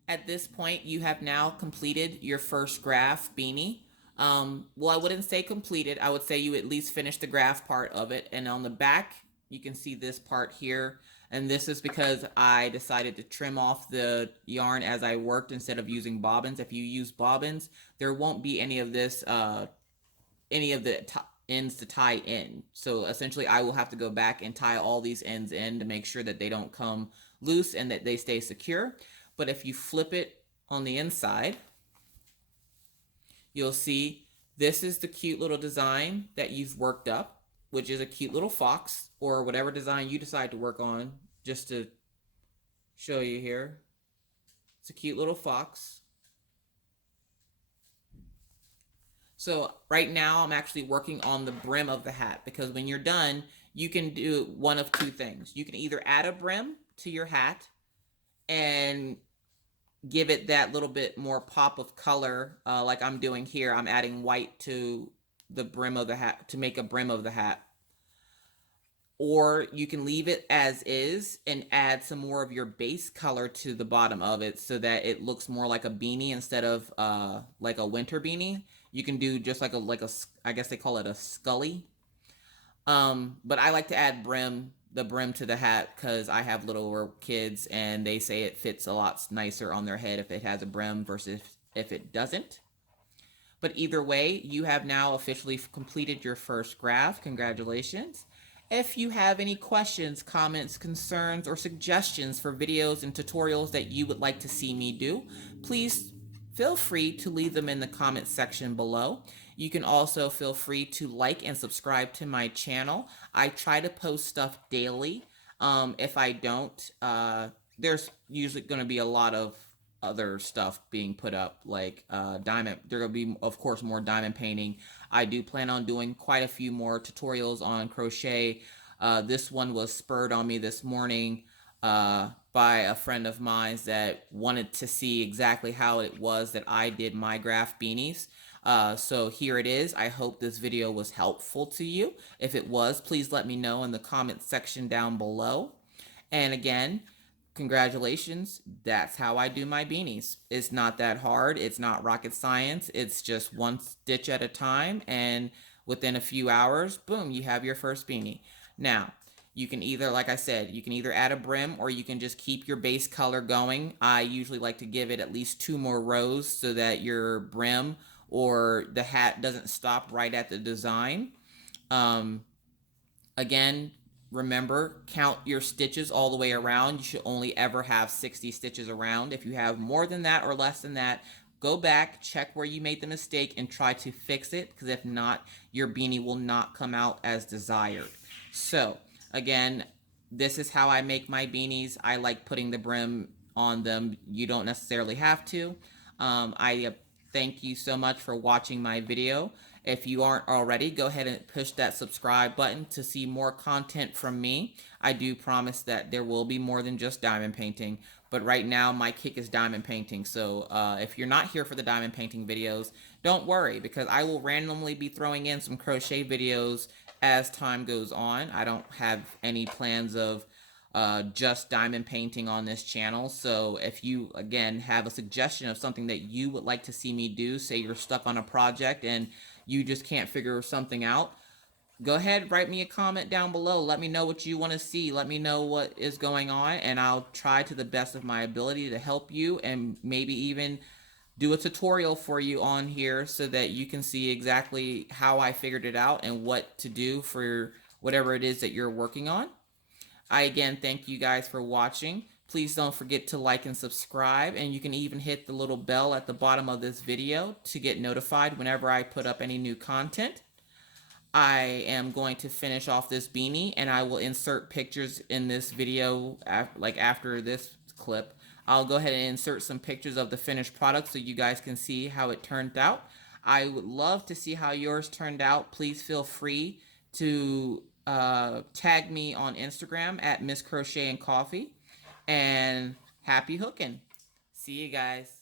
At this point, you have now completed your first graph beanie. Well, I wouldn't say completed. I would say you at least finished the graph part of it. And on the back, you can see this part here. And this is because I decided to trim off the yarn as I worked instead of using bobbins. If you use bobbins, there won't be any of this, any of the ends to tie in. So essentially, I will have to go back and tie all these ends in to make sure that they don't come loose and that they stay secure. But if you flip it on the inside, you'll see this is the cute little design that you've worked up, which is a cute little fox or whatever design you decide to work on. Just to show you here, it's a cute little fox. So right now I'm actually working on the brim of the hat, because when you're done, you can do one of two things. You can either add a brim to your hat and give it that little bit more pop of color, like I'm doing here. I'm adding white to the brim of the hat to make a brim of the hat. Or you can leave it as is and add some more of your base color to the bottom of it so that it looks more like a beanie instead of like a winter beanie. You can do just like a I guess they call it a scully. But I like to add the brim to the hat because I have little kids and they say it fits a lot nicer on their head if it has a brim versus if it doesn't. But either way, you have now officially completed your first graph. Congratulations. If you have any questions, comments, concerns, or suggestions for videos and tutorials that you would like to see me do, please feel free to leave them in the comment section below. You can also feel free to like and subscribe to my channel. I try to post stuff daily. If I don't, there's usually going to be a lot of other stuff being put up, like diamond. There will be, of course, more diamond painting. I do plan on doing quite a few more tutorials on crochet. This one was spurred on me this morning by a friend of mine that wanted to see exactly how it was that I did my graph beanies. So here it is. I hope this video was helpful to you. If it was, please let me know in the comment section down below. And again, congratulations. That's how I do my beanies. It's not that hard. It's not rocket science. It's just one stitch at a time. And within a few hours, boom, you have your first beanie. Now, you can either, like I said, you can either add a brim or you can just keep your base color going. I usually like to give it at least 2 more rows so that your brim or the hat doesn't stop right at the design. Again, remember, count your stitches all the way around. You should only ever have 60 stitches around. If you have more than that or less than that, go back, check where you made the mistake, and try to fix it, because if not, your beanie will not come out as desired. So, again, this is how I make my beanies. I like putting the brim on them. You don't necessarily have to. I thank you so much for watching my video. If you aren't already, go ahead and push that subscribe button to see more content from me. I do promise that there will be more than just diamond painting, but right now my kick is diamond painting. So if you're not here for the diamond painting videos, don't worry, because I will randomly be throwing in some crochet videos as time goes on. I don't have any plans of just diamond painting on this channel. So if you, again, have a suggestion of something that you would like to see me do, say you're stuck on a project and you just can't figure something out, go ahead, write me a comment down below. Let me know what you want to see. Let me know what is going on, and I'll try to the best of my ability to help you and maybe even do a tutorial for you on here so that you can see exactly how I figured it out and what to do for whatever it is that you're working on. I again thank you guys for watching. Please don't forget to like and subscribe, and you can even hit the little bell at the bottom of this video to get notified whenever I put up any new content. I am going to finish off this beanie, and I will insert pictures in this video, like after this clip. I'll go ahead and insert some pictures of the finished product so you guys can see how it turned out. I would love to see how yours turned out. Please feel free to tag me on Instagram at Miss Crochet and Coffee. And happy hooking. See you guys.